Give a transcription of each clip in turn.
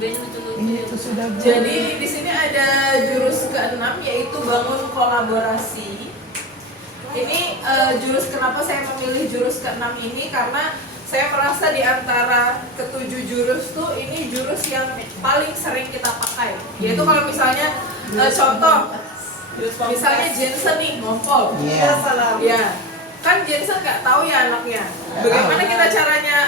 band lucu-lucu. Itu sudah. Jadi di sini ada jurus ke-6 yaitu bangun kolaborasi. Ini jurus, kenapa saya memilih jurus ke-6 ini karena saya merasa di antara ke-7 jurus tuh ini jurus yang paling sering kita pakai. Yaitu kalau misalnya contoh, misalnya Jensen nih ngompol. Iya. Ya, kan Jensen nggak tahu ya anaknya. Bagaimana kita caranya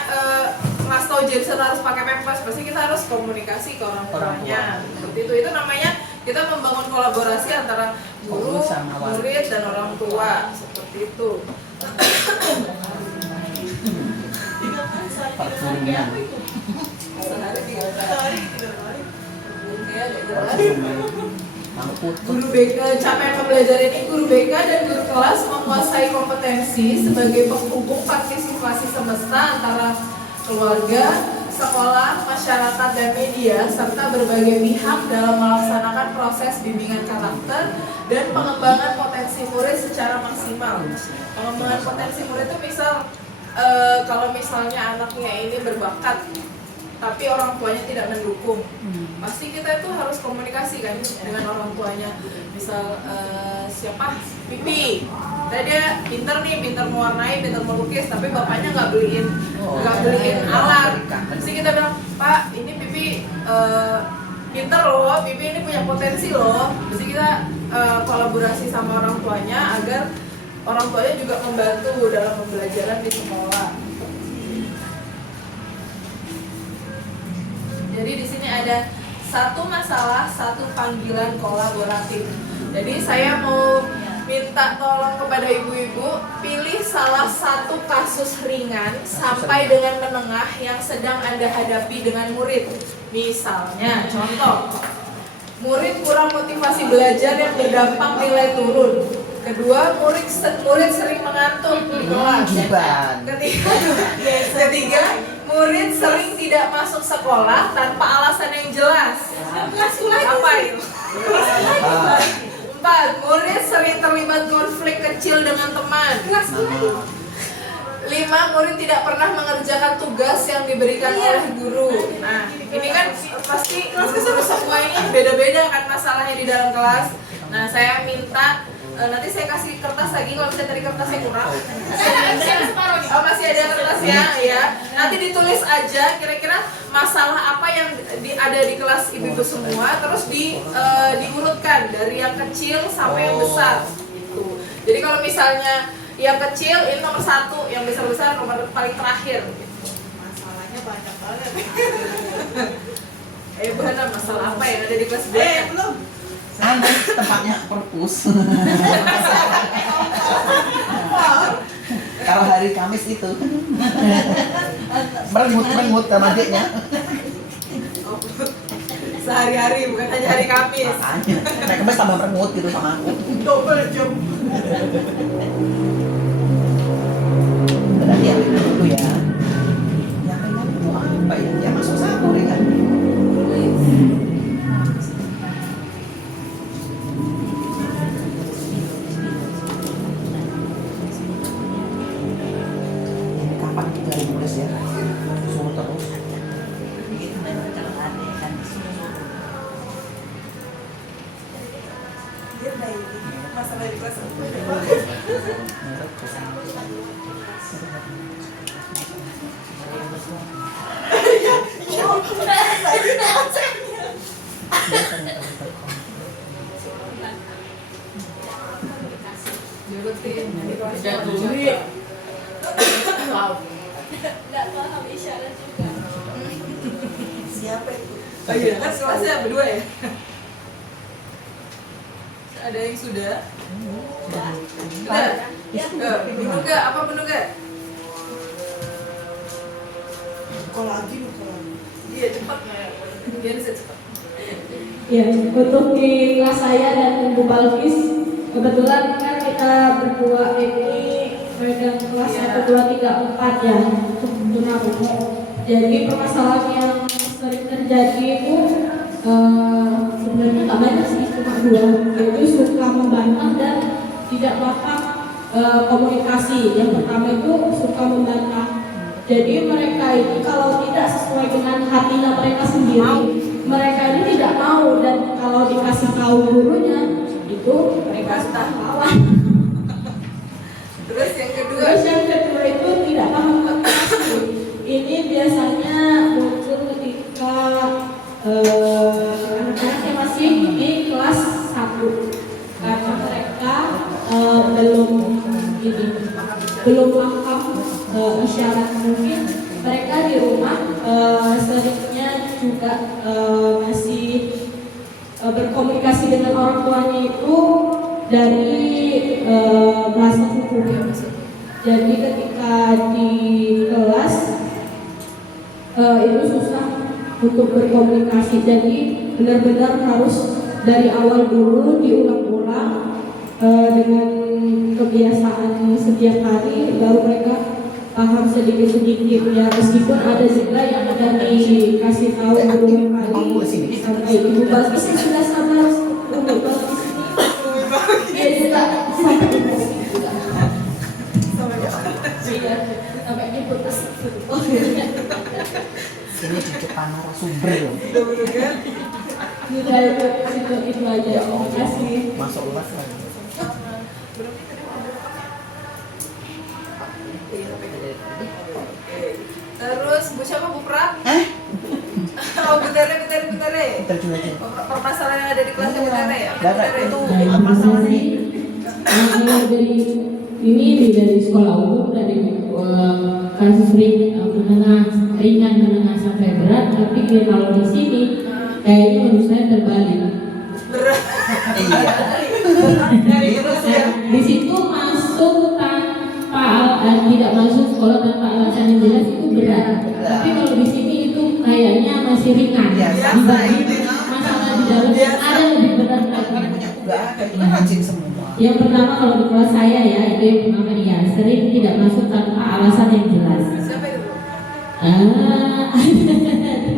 ngasih tahu Jensen harus pakai pampers? Pasti kita harus komunikasi ke orang tuanya. Seperti itu namanya kita membangun kolaborasi antara guru, murid, dan orang tua. Seperti itu. Performnya. Guru BK, capaian pembelajaran ini guru BK dan guru kelas menguasai kompetensi sebagai penghubung partisipasi semesta antara keluarga, sekolah, masyarakat, dan media serta berbagai pihak dalam melaksanakan proses bimbingan karakter dan pengembangan potensi murid secara maksimal. Pengembangan potensi murid itu misal kalau misalnya anaknya ini berbakat tapi orang tuanya tidak mendukung, pasti kita itu harus komunikasi kan dengan orang tuanya. Misal siapa Pipi, dia pinter nih, pinter mewarnai, pinter melukis, tapi bapaknya nggak beliin alat. Pasti kita bilang, Pak, ini Pipi pinter loh, Pipi ini punya potensi loh. Pasti kita kolaborasi sama orang tuanya agar orang tuanya juga membantu dalam pembelajaran di sekolah. Jadi di sini ada satu masalah, satu panggilan kolaboratif. Jadi saya mau minta tolong kepada ibu-ibu pilih salah satu kasus ringan sampai dengan menengah yang sedang Anda hadapi dengan murid. Misalnya, contoh, murid kurang motivasi belajar yang berdampak nilai turun. Kedua, murid sering mengantuk di kelas. Ketiga, murid sering tidak masuk sekolah tanpa alasan yang jelas. Apa itu? 4, murid sering terlibat konflik kecil dengan teman. 5, murid tidak pernah mengerjakan tugas yang diberikan oleh guru. Nah, ini kan pasti guru semua ini beda-beda kan masalahnya di dalam kelas. Nah, saya minta nanti saya kasih kertas lagi kalau misalnya tadi kertasnya kurang. Oh, masih ada kertasnya ya. Nanti ditulis aja kira-kira masalah apa yang ada di kelas ibu-ibu semua, terus diurutkan dari yang kecil sampai yang besar. Gitu. Jadi kalau misalnya yang kecil ini nomor 1, yang besar-besar nomor paling terakhir. Masalahnya banyak banget. Bu Hana, masalah apa yang ada di kelas B? Belum. Nanti tempatnya perpus. Kalau hari Kamis itu merengut sama adiknya. Sehari-hari, bukan hanya hari Kamis. Makanya, naik Kamis tambah merengut gitu sama aku. Double jam. Berarti yang itu ya. Yang ringan itu apa ya? Ya masuk satu ringan. Kapan kita nulis ya? Suruh terus. Masalah di kelas. Nggak paham isyarat juga. Siapa itu? Oh iya, kan kelasnya berdua ya? Ada yang sudah? Sudah? Penuh gak? Apa penuh gak? Kok lagi? Iya, cepat ya. Dia bisa cepat. Ya, untuk di kelas saya dan Ibu Balkis, kebetulan kan kita berdua ini megang kelas 1, 2, 3, 4 ya untuk tunarungu. Jadi permasalahan yang sering terjadi itu sebenarnya nggak banyak sih, cuma 2, yaitu suka membantah dan tidak paham komunikasi. Yang pertama itu suka membantah Jadi mereka ini kalau tidak sesuai dengan hatinya mereka sendiri, mereka ini tidak mau, dan kalau dikasih tahu gurunya itu mereka sudah lawan. Terus yang kedua, Terus yang kedua itu tidak paham konsentrasi. Ini biasanya muncul ketika anak-anak yang masih di kelas 1, karena mereka belum paham isyarat. Mungkin mereka di rumah seringnya juga masih berkomunikasi dengan orang tuanya itu dari bahasa tubuh. Jadi ketika di kelas itu susah untuk berkomunikasi. Jadi benar-benar harus dari awal dulu diulang-ulang dengan kebiasaan setiap hari, baru mereka paham sedikit-sedikit ya. Meskipun ada juga yang ada dikasih tahu belum kali sampai Ibu Balkis sudah sabar, Ibu Balkis ini dia juga sampai juga. Sampai diputus. Ini di depan narasumber loh. Sudah itu aja. Terima kasih. Masuk kelas lagi. terus Bu siapa Bu Pram? Oh Bu Tere. Bentar juga aja. Permasalahan yang ada di kelasnya Bu Tere ya? Enggak, itu Masalahnya dari sekolah umum, dari kasus ringan menengah sampai berat, tapi kalau di sini kayaknya menurut saya terbalik. Berat. Iya. Dari terus ya. Di situ masuk tanpa tidak masuk sekolah tanpa alasan yang jelas itu berat. Tapi kalau di sini itu kayaknya masih ringan. Biasa, Dibanding masalah di dalam ada lebih berat lagi. Enggak ada, kita rajin semua. Yang pertama kalau di kelas saya ya, itu yang pertama iya, sering tidak masuk tanpa alasan yang jelas. Siapa itu?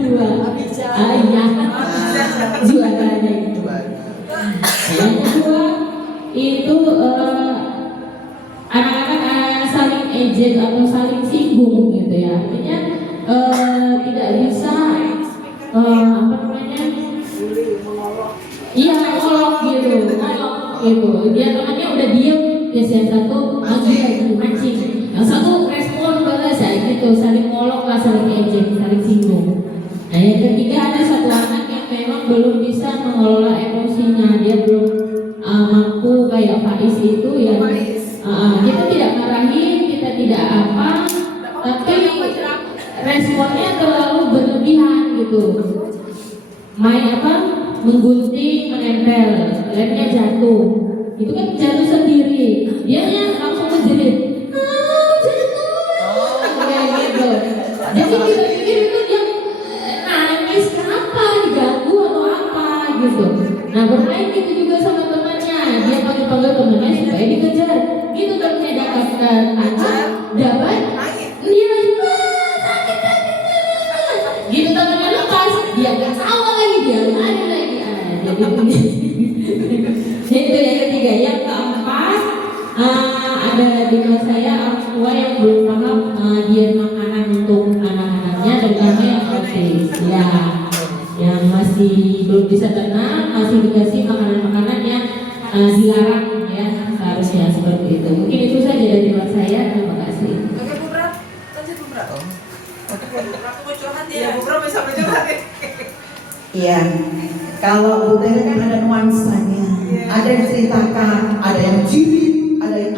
Dua. Iya. Juaranya itu. Yang kedua itu anak-anak saling ejek atau saling singgung gitu ya. Artinya tidak bisa apa namanya? Iya, ngolok gitu. Dia temannya udah diem, yang satu mancing, yang satu respon balas gitu, saling ngolok lah, saling ejek, saling singgung. Nah yang ketiga ada satu anak yang memang belum bisa mengelola emosinya, dia belum mampu kayak Faiz itu ya. Kita tidak marahin, kita tidak apa, tapi responnya terlalu berlebihan gitu. Menggunting, menempel, lemnya jatuh. Itu kan jatuh sendiri. Dia langsung menjerit. Jatuh. Kayak gitu. Jadi kita pikir itu dia nangis kenapa, diganggu atau apa gitu. Nah bermain gitu juga sama temannya. Dia panggil temannya supaya dikejar. Gitu temannya dapat dapat. Dia lagi sakit. Gitu temannya lepas. Dia nggak tahu lagi, dia lari lagi. Jadi itu yang ketiga. Yang keempat ada di kelas saya orang tua yang belum paham diet makanan untuk anak-anaknya, terutama yang autis ya, yang masih belum bisa tenang, masih dikasih makanan-makanan yang dilarang ya, seharusnya seperti itu. Mungkin itu saja dari kelas saya. Terima kasih. Oke Bu Pram, lanjut Bu Pram. Aku mau curhat ya. Bu Pram bisa curhat ya. Iya, kalau Bu Tere kan ada nuansanya, ada yang ceritakan, ada yang cirit, ada yang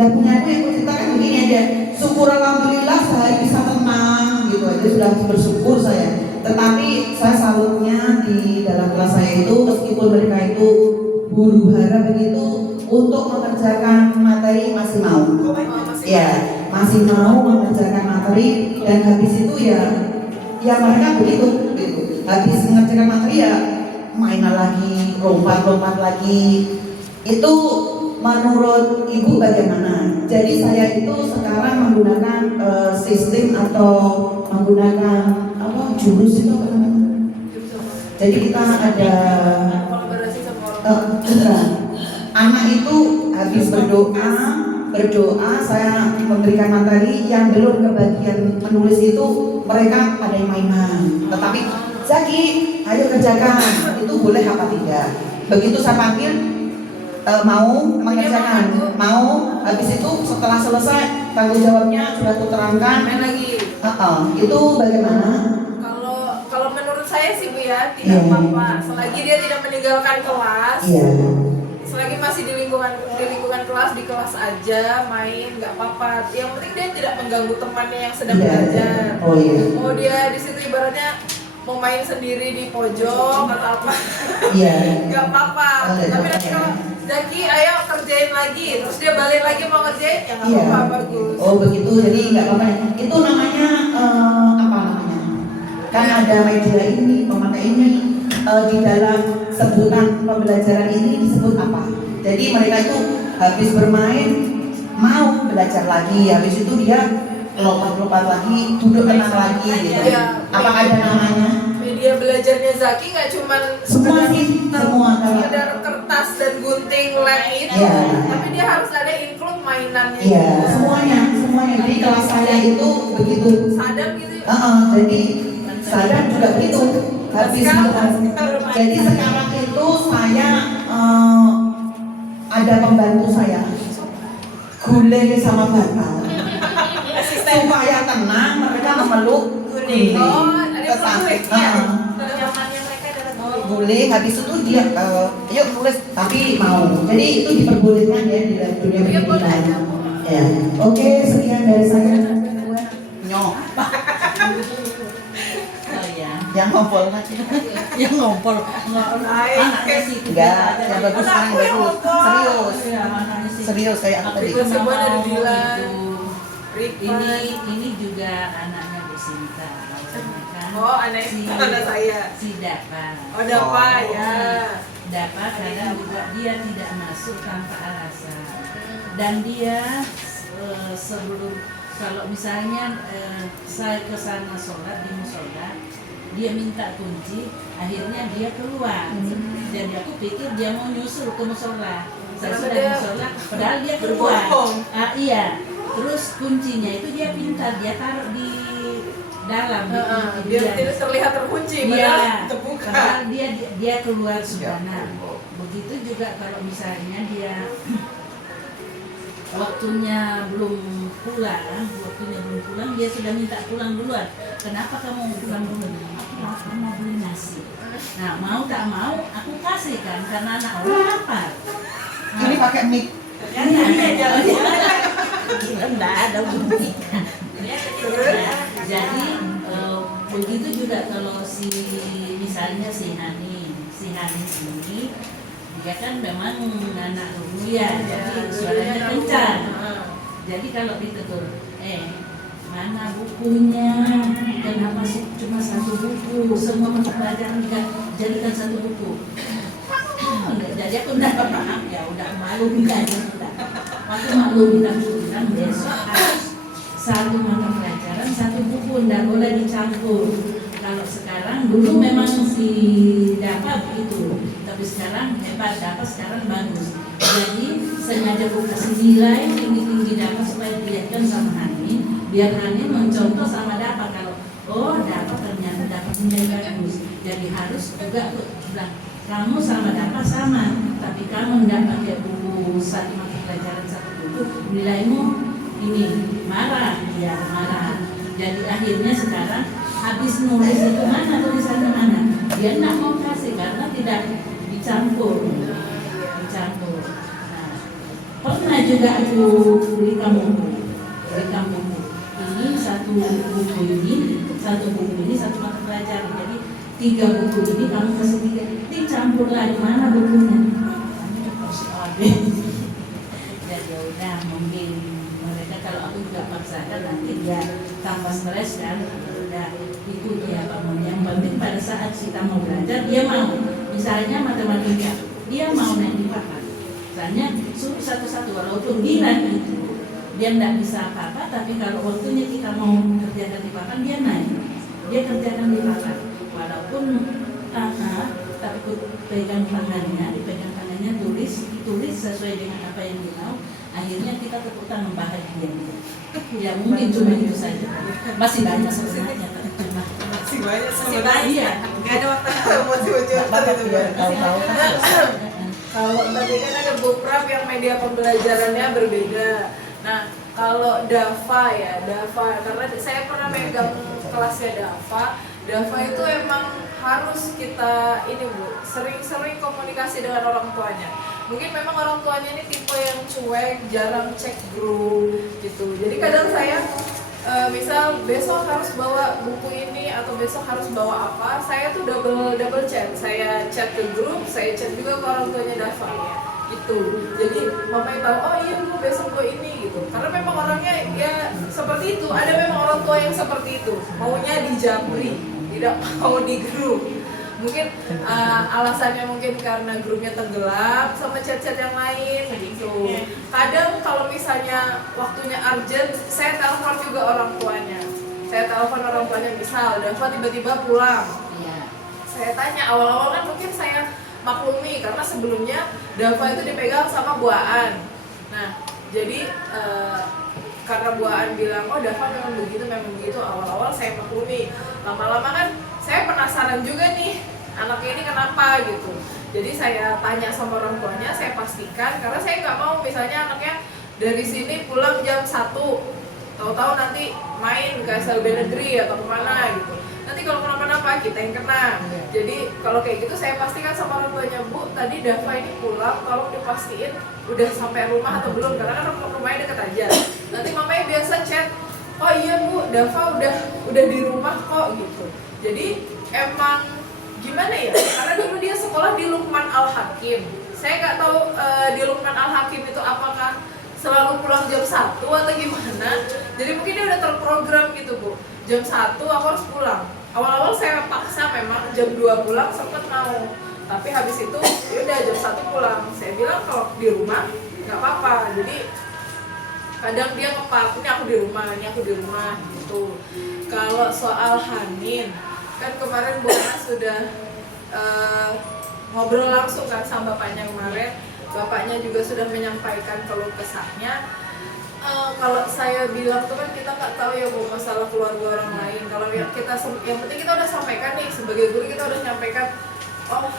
dan punya aku yang ceritakan begini aja. Syukur alhamdulillah saya bisa tenang gitu aja, sudah bersyukur saya. Tetapi saya salutnya di dalam kelas saya itu, meskipun mereka itu huru hara begitu untuk mengerjakan materi masih mau, ya masih mau mengerjakan materi, dan habis itu ya mereka begitu. Habis mengerjakan materi ya mainan lagi, lompat lagi. Itu menurut Ibu bagaimana? Jadi saya itu sekarang menggunakan sistem atau menggunakan jurus itu apa namanya? Jadi kita ada kolaborasi sama orang. anak itu habis berdoa berdoa, saya memberikan materi yang belum kebagian menulis itu mereka ada yang mainan. Tetapi Zaki, ayo kerjakan, itu boleh apa tidak? Begitu saya panggil mau mengerjakan, mau, habis itu setelah selesai tanggung jawabnya sudah terangkan. Main lagi. Itu bagaimana? Kalau menurut saya sih Bu ya tidak apa-apa. Selagi dia tidak meninggalkan kelas. Iya. Selagi masih di lingkungan kelas, di kelas aja main nggak apa-apa. Yang penting dia tidak mengganggu temannya yang sedang belajar. Oh iya. Mau dia di situ ibaratnya mau main sendiri di pojok atau apa. Iya. Nggak apa-apa. Tapi nanti kalau Zaki ayo kerjain lagi, terus dia balik lagi mau ngerjain ya nggak apa-apa, bagus. Oh begitu, jadi nggak apa-apa. Itu namanya apa namanya? Kan ada media ini, pemakai ini di dalam sebutan pembelajaran ini disebut apa? Jadi mereka itu habis bermain mau belajar lagi, habis itu dia lompat-lompat lagi, duduk tenang lagi gitu. Apakah ada namanya? Media belajarnya Zaki nggak cuma Semua sih, semua sekedar kertas dan gunting lem itu, tapi dia harus ada include mainannya. Iya, semuanya. Jadi kelas saya itu begitu. Sadam gitu. Jadi sadam juga begitu. Habis jadi sekarang itu saya ada pembantu saya gule sama bantal supaya tenang mereka memeluk guling gule. Habis itu dia yuk nulis tapi mau, jadi itu diperbolehkan ya di dalam dunia pendidikan ya. Oke, sekian dari saya. Nyok yang ngompol lagi Yang ngompol anaknya sih enggak, yang bagus sekarang yang bagus serius kayak aku tadi. Semua ada bilang ini juga anaknya Bu Sinta kan. Oh, anak saya. Si Dapa. Oh, Dapa ya. Dapa kadang juga dia tidak masuk tanpa alasan. Dan dia sebelum kalau misalnya saya ke sana sholat di musola, dia minta kunci, akhirnya dia keluar. Jadi aku pikir dia mau nyusul ke musola. Saya sudah di musola, padahal dia keluar. Iya. Terus kuncinya itu dia pintar, dia taruh di dalam. Biar tidak terlihat terkunci, padahal terbuka. Padahal dia keluar sebenarnya. Begitu juga kalau misalnya dia waktunya belum pulang, dia sudah minta pulang duluan. Kenapa kamu pulang dulu? Aku mau beli nasi. Nah, mau tak mau aku kasih kan karena anak orang lapar. Ini pakai mic. Enggak ada bunyi. Jadi begitu juga kalau misalnya si Hanin ini dia kan memang anak ya, jadi suaranya kencang. Jadi kalau ditegur, mana bukunya? Kenapa cuma satu buku? Semua mata pelajaran jadikan satu buku. Jadi aku udah paham, ya udah malu kan? Aku malu bilang besok harus satu mata pelajaran, satu buku, tidak boleh dicampur. Kalau sekarang dulu memang si Dapa begitu, tapi sekarang hebat Dapa sekarang bagus. Jadi sengaja aku kasih nilai tinggi Dapa supaya dilihatkan sama Hanin, biar Hanin mencontoh sama Dapa kalau Dapa ternyata dapat nilai bagus. Jadi harus juga aku bilang kamu sama Dapa sama, tapi kamu tidak pakai buku satu mata pelajaran satu buku, nilaimu ini marah. Jadi akhirnya sekarang habis nulis itu mana tulisannya mana, dia tidak mau kasih karena tidak dicampur. Nah, pernah juga aku berikan buku. Ini satu buku ini satu mata pelajaran. Jadi 3 buku ini kamu kasih 3, dicampur lagi mana bukunya? Jadi udah mungkin mereka kalau aku juga paksakan nanti dia tambah stres kan, udah ikuti apa mau. Yang penting pada saat kita mau belajar dia mau. Misalnya matematika, dia mau naik di papan. Misalnya suruh satu-satu walaupun bilang itu dia tidak bisa apa-apa, tapi kalau waktunya kita mau kerjakan di papan dia naik, dia kerjakan di papan. Walaupun tapi dipegang tangannya tulis sesuai dengan apa yang dia mau. akhirnya kita tepuk tangan bahagia. Ya mungkin cuma itu saja. Masih banyak sebenarnya, tapi cuma Masih banyak masih banyak. Iya. Nggak ada waktu motivasi itu biar tahu-tahu kan. Kalau tadi kan ada Bookcraft yang media pembelajarannya berbeda. Nah, kalau Dava ya, Dava karena saya pernah megang kelasnya Dava itu emang harus kita ini Bu, sering-sering komunikasi dengan orang tuanya. Mungkin memang orang tuanya ini tipe yang cuek, jarang cek grup gitu. Jadi kadang saya misal besok harus bawa buku ini atau besok harus bawa apa, saya tuh double chat. Saya chat ke grup, saya chat juga ke orang tuanya Dava gitu. Jadi mama yang tahu, oh iya Bu besok bawa ini gitu. Karena memang orangnya ya seperti itu. Ada memang orang tua yang seperti itu, maunya di Japri, tidak mau di grup. Mungkin alasannya mungkin karena grupnya tenggelam sama chat-chat yang lain gitu. Kadang kalau misalnya waktunya urgent, saya telepon juga orang tuanya. Saya telepon orang tuanya, misal Dava tiba-tiba pulang. Iya. Saya tanya, awal-awal kan mungkin saya maklumi karena sebelumnya Dava itu dipegang sama Bu Aan. Nah, jadi karena Bu Aan bilang, oh Dava memang begitu, awal-awal saya maklumi. Lama-lama kan saya penasaran juga nih, anaknya ini kenapa gitu. Jadi saya tanya sama orang tuanya, saya pastikan, karena saya nggak mau misalnya anaknya dari sini pulang jam 1, tahu-tahu nanti main ke SLB negeri atau kemana gitu. Nanti kalau kenapa-napa kita yang kena. Jadi kalau kayak gitu saya pastikan sama orang tuanya, Bu, tadi Dava ini pulang, tolong dipastiin udah sampai rumah atau belum, karena kan rumahnya deket aja. Nanti mamanya biasa chat, oh iya Bu, Dava udah di rumah kok gitu. Jadi emang gimana ya? Karena dulu dia sekolah di Lukman Al-Hakim. Saya nggak tahu di Lukman Al-Hakim itu apakah selalu pulang jam 1 atau gimana. Jadi mungkin dia udah terprogram gitu Bu. Jam 1 aku harus pulang. Awal-awal saya paksa memang jam 2 pulang sempet mau. Tapi habis itu yaudah jam 1 pulang. Saya bilang kalau di rumah nggak apa-apa. Jadi kadang dia ngepak, ini aku di rumah gitu. Kalau soal Hanin, kan kemarin Bu Ana sudah ngobrol langsung kan sama bapaknya kemarin. Bapaknya juga sudah menyampaikan keluh kesahnya. Kalau saya bilang tuh kan kita nggak tahu ya Bu masalah keluarga orang lain. Kalau yang penting kita udah sampaikan nih, sebagai guru kita udah sampaikan, oh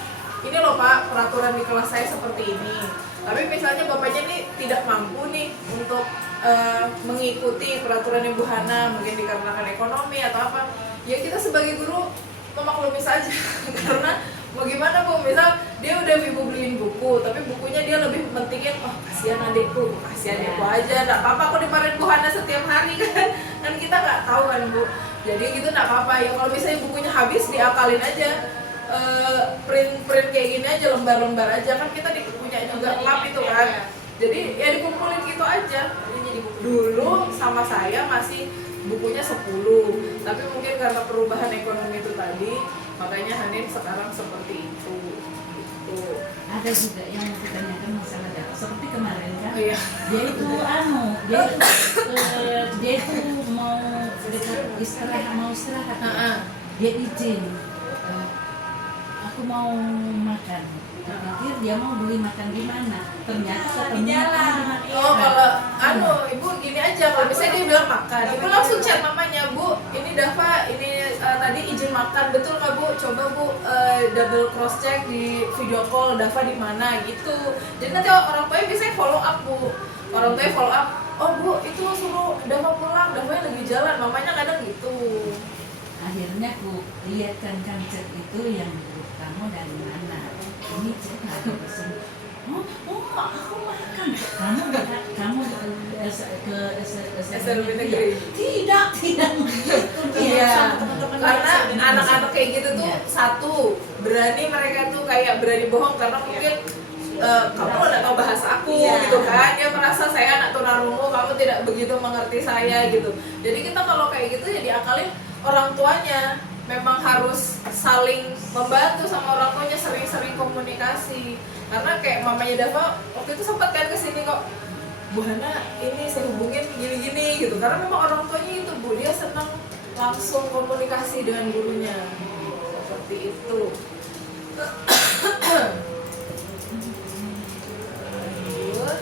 ini loh Pak peraturan di kelas saya seperti ini. Tapi misalnya bapaknya nih tidak mampu nih untuk mengikuti peraturan Ibu Hana, mungkin dikarenakan ekonomi atau apa, ya kita sebagai guru memaklumi saja. Karena mau gimana Bu, misal dia udah ibu beliin buku, tapi bukunya dia lebih pentingin, oh kasihan adikku aja, nggak apa-apa aku dimarahin Bu Hana setiap hari kan. Kan kita nggak tahu kan Bu, jadi gitu nggak apa-apa ya. Kalau misalnya bukunya habis diakalin aja, print kayak gini aja, lembar-lembar aja, kan kita punya juga lap itu kan. Jadi ya dikumpulin gitu aja. Dulu sama saya masih bukunya 10, tapi mungkin karena perubahan ekonomi itu tadi, makanya Hanin sekarang seperti itu gitu. Ada juga yang ditanyakan masalah data seperti kemarin kan. Oh, iya. Dia itu dia itu mau istirahat dia izin, aku mau makan. Pikir dia mau beli makan di mana, ternyata di jalan. Oh kalau Ibu gini aja, kalau misalnya dia bilang makan, Ibu langsung chat mamanya, Bu ini Dava ini tadi izin makan, betul nggak Bu? Coba Bu double cross check di video call Dava di mana gitu. Jadi nanti orang tuanya biasanya follow up Bu, orang tuanya follow up, oh Bu itu suruh Dava pulang, Davanya lagi jalan, mamanya kadang gitu. Akhirnya aku lihatkan kan chat itu yang kamu dari mana, ini chat ada di sini. Oh aku makan. Kamu ke SLB negeri. Tidak. Iya. Karena anak-anak kayak gitu tuh satu berani, mereka tuh kayak berani bohong karena mungkin kamu nggak tahu bahasa aku gitu kan. Dia merasa saya anak tunarungu, kamu tidak begitu mengerti saya gitu. Jadi kita kalau kayak gitu ya diakalin orang tuanya. Memang harus saling membantu sama orang tuanya, sering-sering komunikasi. Karena kayak mamanya Dava waktu itu sempat kan kesini kok, Bu Hana ini saya hubungin gini-gini gitu. Karena memang orang tuanya itu Bu, dia senang langsung komunikasi dengan gurunya. Seperti itu. Lanjut.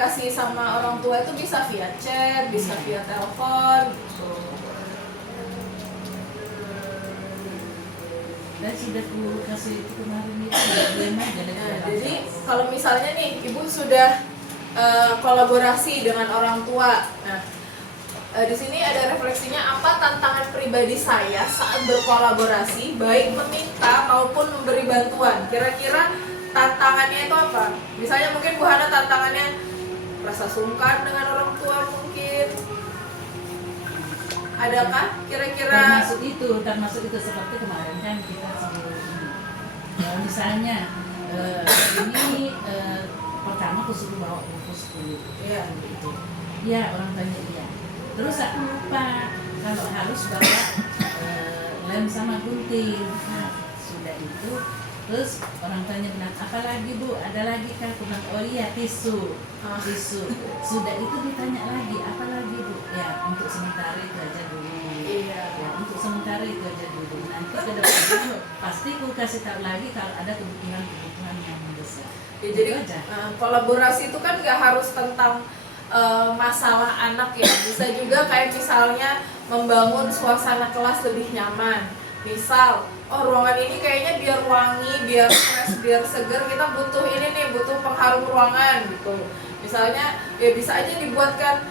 komunikasi sama orang tua itu bisa via chat, bisa via telepon gitu. Dan sudah ku kasih itu kemarin itu diam aja deh. Nah, jadi kalau misalnya nih ibu sudah kolaborasi dengan orang tua, nah di sini ada refleksinya apa tantangan pribadi saya saat berkolaborasi, baik meminta maupun memberi bantuan. Kira-kira tantangannya itu apa? Misalnya mungkin Bu Hana tantangannya rasa sungkan dengan orang tua mungkin. Adakah kira-kira? termasuk itu seperti kemarin kan kita suruh ini. Misalnya ini pertama aku suruh bawa buku 10 Iya. gitu. Ya orang tanya iya. Terus aku lupa kalau harus bawa lem sama gunting. Nah, sudah itu terus orang tanya bilang apa lagi Bu? Ada lagi kan? Aku bilang oh iya tisu. Sudah itu ditanya lagi apa lagi Bu? Ya untuk sementara itu aja dulu. Iya. Ya untuk sementara itu aja dulu. Nanti ke depan pasti aku kasih tahu lagi kalau ada kebutuhan yang mendesak. Ya, jadi Itu aja. kolaborasi itu kan nggak harus tentang masalah anak ya, bisa juga kayak misalnya membangun suasana kelas lebih nyaman. Misal, oh ruangan ini kayaknya biar wangi, biar fresh, biar seger, kita butuh ini nih, butuh pengharum ruangan gitu. Misalnya, ya bisa aja dibuatkan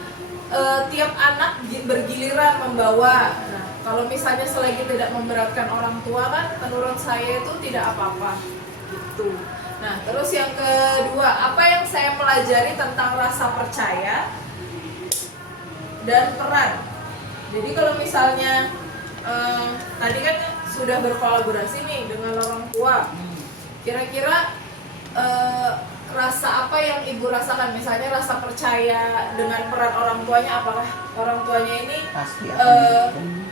tiap anak bergiliran membawa. Nah, kalau misalnya selagi tidak memberatkan orang tua kan, menurut saya itu tidak apa-apa gitu. Nah, terus yang kedua, apa yang saya pelajari tentang rasa percaya dan peran. Jadi kalau misalnya tadi kan sudah berkolaborasi nih dengan orang tua, kira-kira rasa apa yang ibu rasakan? Misalnya rasa percaya dengan peran orang tuanya, apakah orang tuanya ini Pasti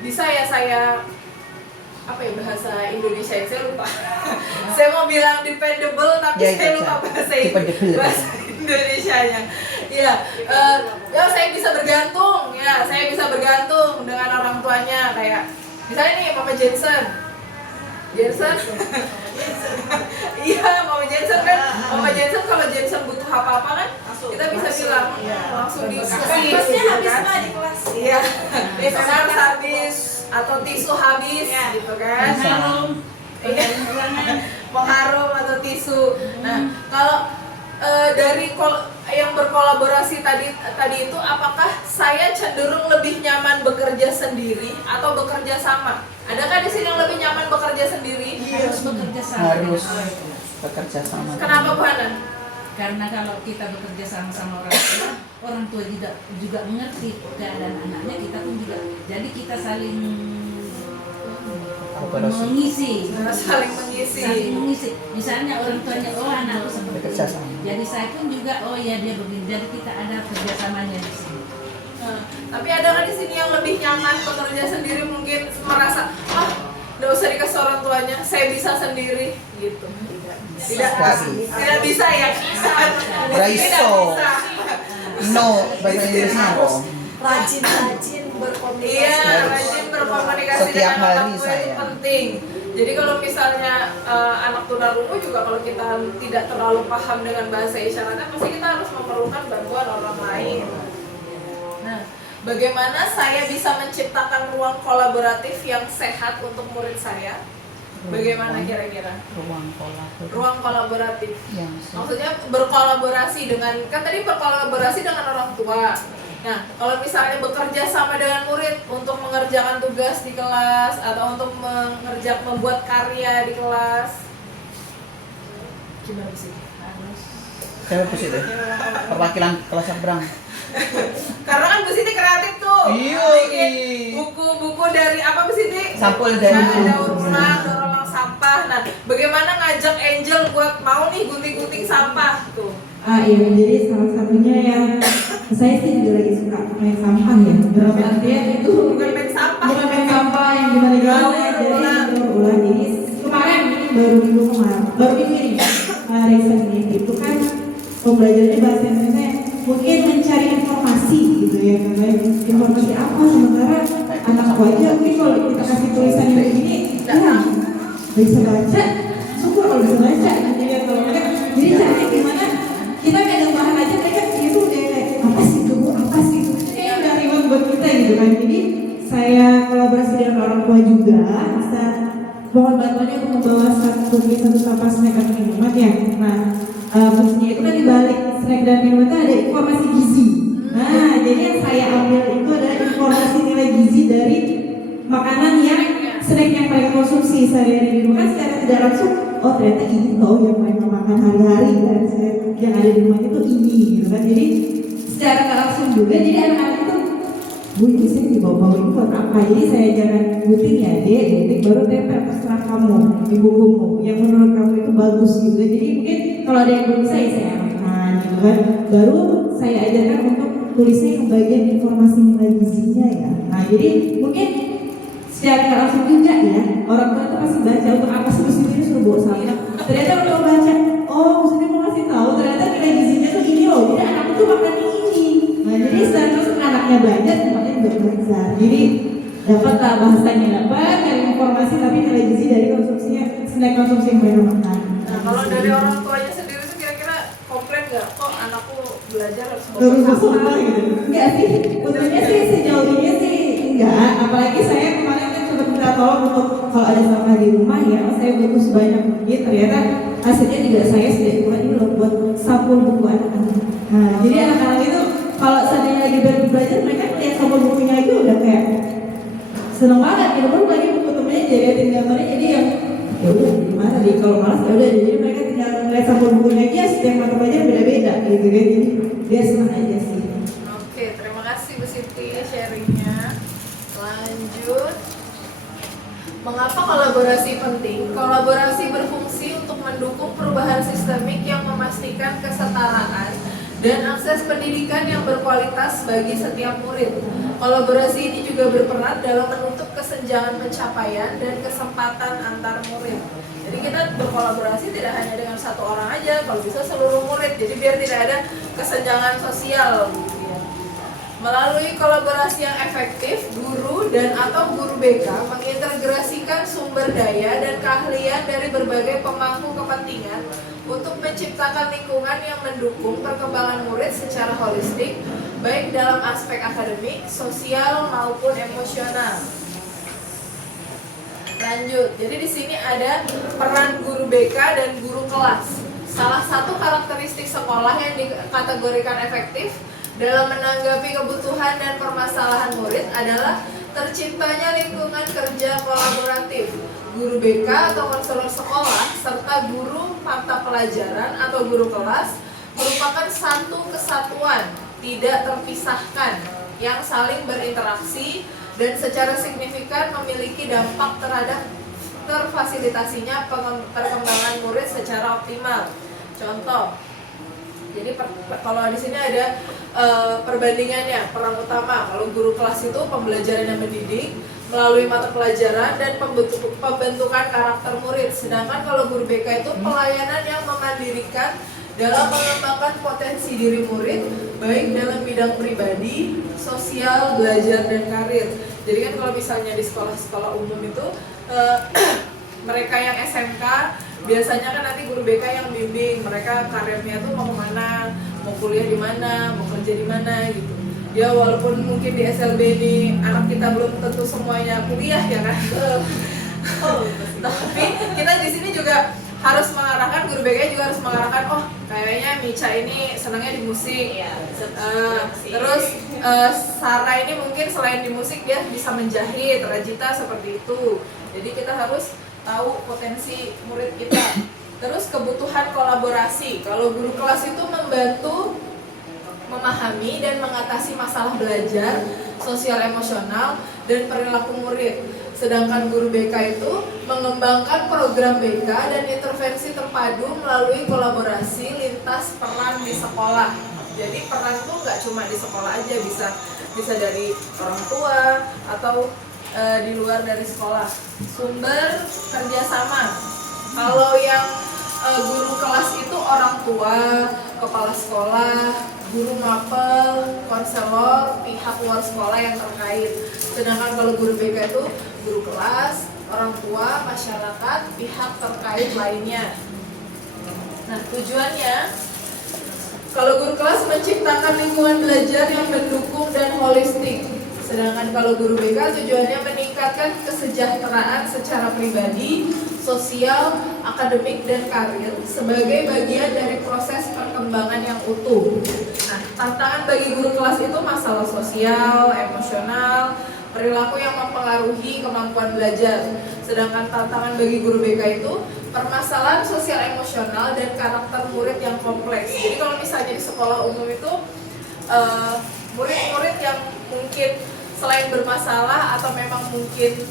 bisa ya saya apa ya bahasa Indonesia saya lupa. Saya mau bilang dependable tapi Ya, saya ya, lupa bahasa Indonesianya. Ya, ya saya bisa bergantung, ya saya bisa bergantung dengan orang tuanya kayak misalnya nih Mama Jensen. Iya, Mama Jensen kan. Mama Jensen kalau Jensen butuh apa-apa kan kita bisa bilang langsung diskusi gitu kan. di kelas. Iya, misalnya habis atau tisu habis gitu kan. Pengharum atau tisu. Nah, kalau dari yang berkolaborasi tadi itu apakah saya cenderung lebih nyaman bekerja sendiri atau bekerja sama? Adakah di sini yang lebih nyaman bekerja sendiri? Harus bekerja sama. harus bekerja sama. Kenapa Bu Hana? Karena kalau kita bekerja sama orang tua juga mengerti keadaan anaknya, kita pun juga. Jadi kita saling mengisi. Saling mengisi. Misalnya orang tuanya oh anakku seperti Bekerja ini. sama. Jadi saya pun juga oh ya dia begini. Jadi kita ada kerjasamanya di sini. Nah, tapi ada kan di sini yang lebih nyaman bekerja sendiri mungkin merasa nggak usah dikasih orang tuanya, saya bisa sendiri gitu. Tidak bisa ya. Tidak Raiso. bisa. No, bahasa Inggrisnya no. Rajin berkomunikasi. Iya, rajin berkomunikasi Setiap dengan hari orang tua itu saya. penting. Jadi kalau misalnya anak tunarungu juga kalau kita tidak terlalu paham dengan bahasa isyaratnya, pasti kita harus memerlukan bantuan orang lain. Nah, bagaimana saya bisa menciptakan ruang kolaboratif yang sehat untuk murid saya? Bagaimana kira-kira? Ruang kolaboratif. Maksudnya berkolaborasi dengan, kan tadi berkolaborasi dengan orang tua. Nah, kalau misalnya bekerja sama dengan murid untuk mengerjakan tugas di kelas atau untuk membuat karya di kelas, gimana sih? Saya sih deh. Perwakilan kelas seberang. Karena kan Bu Siti kreatif tuh. Iya. Bikin buku-buku dari apa Bu Siti? Sampul dari daur ulang sampah. Nah, bagaimana ngajak Angel buat mau nih gunting-gunting sampah tuh? Iya, jadi salah satunya yang saya sih juga lagi suka main sampah ya. Dalam artian itu Bukan main sampah. bukan main sampah yang gimana jadi berulang. Jadi kemarin baru minggu ini recently itu kan pembelajarannya bahasa Indonesia mungkin mencari informasi gitu ya, karena informasi apa sementara anak aja mungkin kalau kita kasih tulisan yang begini ya bisa baca, syukur kalau bisa baca gitu ya. Kalau mereka jadi caranya gimana, kita pegang bahan aja mereka itu mohon bantuannya untuk membawa satu sampah snack atau minuman ya. Nah, fungsinya itu kan di balik snack dan minuman itu ada informasi gizi. Nah, jadi yang saya ambil itu adalah informasi nilai gizi dari makanan yang snack yang mereka konsumsi sehari-hari di rumah. Secara tidak langsung, oh ternyata ini loh yang mereka makan hari-hari dan yang ada di rumah itu ini gitu kan. Jadi secara nggak langsung juga, jadi anak-anak itu, Bu ini saya dibawa ini buat apa? Jadi saya jangan gunting ya dek, gunting baru tempel terserah kamu di bukumu yang menurut kamu itu bagus gitu. Jadi mungkin kalau ada yang belum bisa ya saya makan gitu kan. Baru saya ajarkan untuk tulisnya ke bagian informasi nilai gizinya ya. Nah jadi mungkin secara nggak langsung juga ya, orang tua itu pasti baca untuk apa sih ini suruh bawa sampah. Ternyata kalau baca, oh maksudnya mau ngasih tahu ternyata nilai gizinya tuh ini loh. Jadi anak itu makan ini. Nah jadi setelah terus anaknya belajar, tempatnya juga belajar. Jadi dapatlah bahasanya dapat, cari informasi tapi nilai gizi dari konsumsinya, snack konsumsi yang mereka makan. Nah, kalau dari orang tuanya sendiri tuh kira-kira komplain nggak? Kok anakku belajar harus Terus bawa sampah? sampah gitu. Enggak sih, untungnya sih sejauh ini sih enggak. Apalagi saya kemarin kan sempat minta tolong untuk kalau ada sampah di rumah ya, saya butuh sebanyak mungkin. Ternyata hasilnya juga saya sudah buat ini loh buat sampul buku anak-anak. Nah, jadi anak-anak itu kalau seandainya lagi belajar mereka lihat sampul bukunya itu udah kayak seneng banget. Gitu baru lagi buku temennya jadi gambarnya jadi yang ya udah gimana di kalau malas ya udah jadi mereka tinggal lihat sampul bukunya aja setiap mata pelajaran beda-beda gitu kan. Jadi biar senang aja sih. Oke, terima kasih Bu Siti sharingnya. Lanjut. Mengapa kolaborasi penting? Kolaborasi berfungsi untuk mendukung perubahan sistemik yang memastikan kesetaraan dan akses pendidikan yang berkualitas bagi setiap murid. Kolaborasi ini juga berperan dalam menutup kesenjangan pencapaian dan kesempatan antar murid. Jadi kita berkolaborasi tidak hanya dengan satu orang aja, kalau bisa seluruh murid. Jadi biar tidak ada kesenjangan sosial. Melalui kolaborasi yang efektif, guru dan atau guru BK mengintegrasikan sumber daya dan keahlian dari berbagai pemangku kepentingan untuk menciptakan lingkungan yang mendukung perkembangan murid secara holistik, baik dalam aspek akademik, sosial maupun emosional. Lanjut, jadi di sini ada peran guru BK dan guru kelas. Salah satu karakteristik sekolah yang dikategorikan efektif dalam menanggapi kebutuhan dan permasalahan murid adalah terciptanya lingkungan kerja kolaboratif. Guru BK atau konselor sekolah serta guru mata pelajaran atau guru kelas merupakan satu kesatuan tidak terpisahkan yang saling berinteraksi dan secara signifikan memiliki dampak terhadap terfasilitasinya perkembangan murid secara optimal. Contoh, jadi kalau di sini ada perbandingannya, peran utama kalau guru kelas itu pembelajaran yang mendidik melalui mata pelajaran dan pembentukan karakter murid, sedangkan kalau guru BK itu pelayanan yang memandirikan dalam mengembangkan potensi diri murid baik dalam bidang pribadi, sosial, belajar dan karir. Jadi kan kalau misalnya di sekolah-sekolah umum itu mereka yang SMK biasanya kan nanti guru BK yang bimbing mereka karirnya tuh mau kemana, mau kuliah di mana, mau kerja di mana gitu. Ya walaupun mungkin di SLB ini anak kita belum tentu semuanya kuliah ya kan. Tapi kita di sini juga harus mengarahkan, guru BK juga harus mengarahkan, oh kayaknya Mica ini senangnya di musik. Terus Sarah ini mungkin selain di musik dia bisa menjahit, Rajita seperti itu. Jadi kita harus tahu potensi murid kita. Terus kebutuhan kolaborasi. Kalau guru kelas itu membantu memahami dan mengatasi masalah belajar, sosial emosional, dan perilaku murid. Sedangkan guru BK itu mengembangkan program BK dan intervensi terpadu melalui kolaborasi lintas peran di sekolah. Jadi peran itu nggak cuma di sekolah aja, bisa dari orang tua atau di luar dari sekolah. Sumber kerjasama. Kalau yang guru kelas itu orang tua, kepala sekolah, guru mapel, konselor, pihak luar sekolah yang terkait. Sedangkan kalau guru BK itu guru kelas, orang tua, masyarakat, pihak terkait lainnya. Nah, tujuannya kalau guru kelas menciptakan lingkungan belajar yang mendukung dan holistik Sedangkan kalau guru BK tujuannya meningkatkan kesejahteraan secara pribadi, sosial, akademik, dan karir sebagai bagian dari proses perkembangan yang utuh. Nah, tantangan bagi guru kelas itu masalah sosial, emosional, perilaku yang mempengaruhi kemampuan belajar. Sedangkan tantangan bagi guru BK itu permasalahan sosial emosional dan karakter murid yang kompleks. Jadi kalau misalnya di sekolah umum itu murid-murid yang mungkin selain bermasalah atau memang mungkin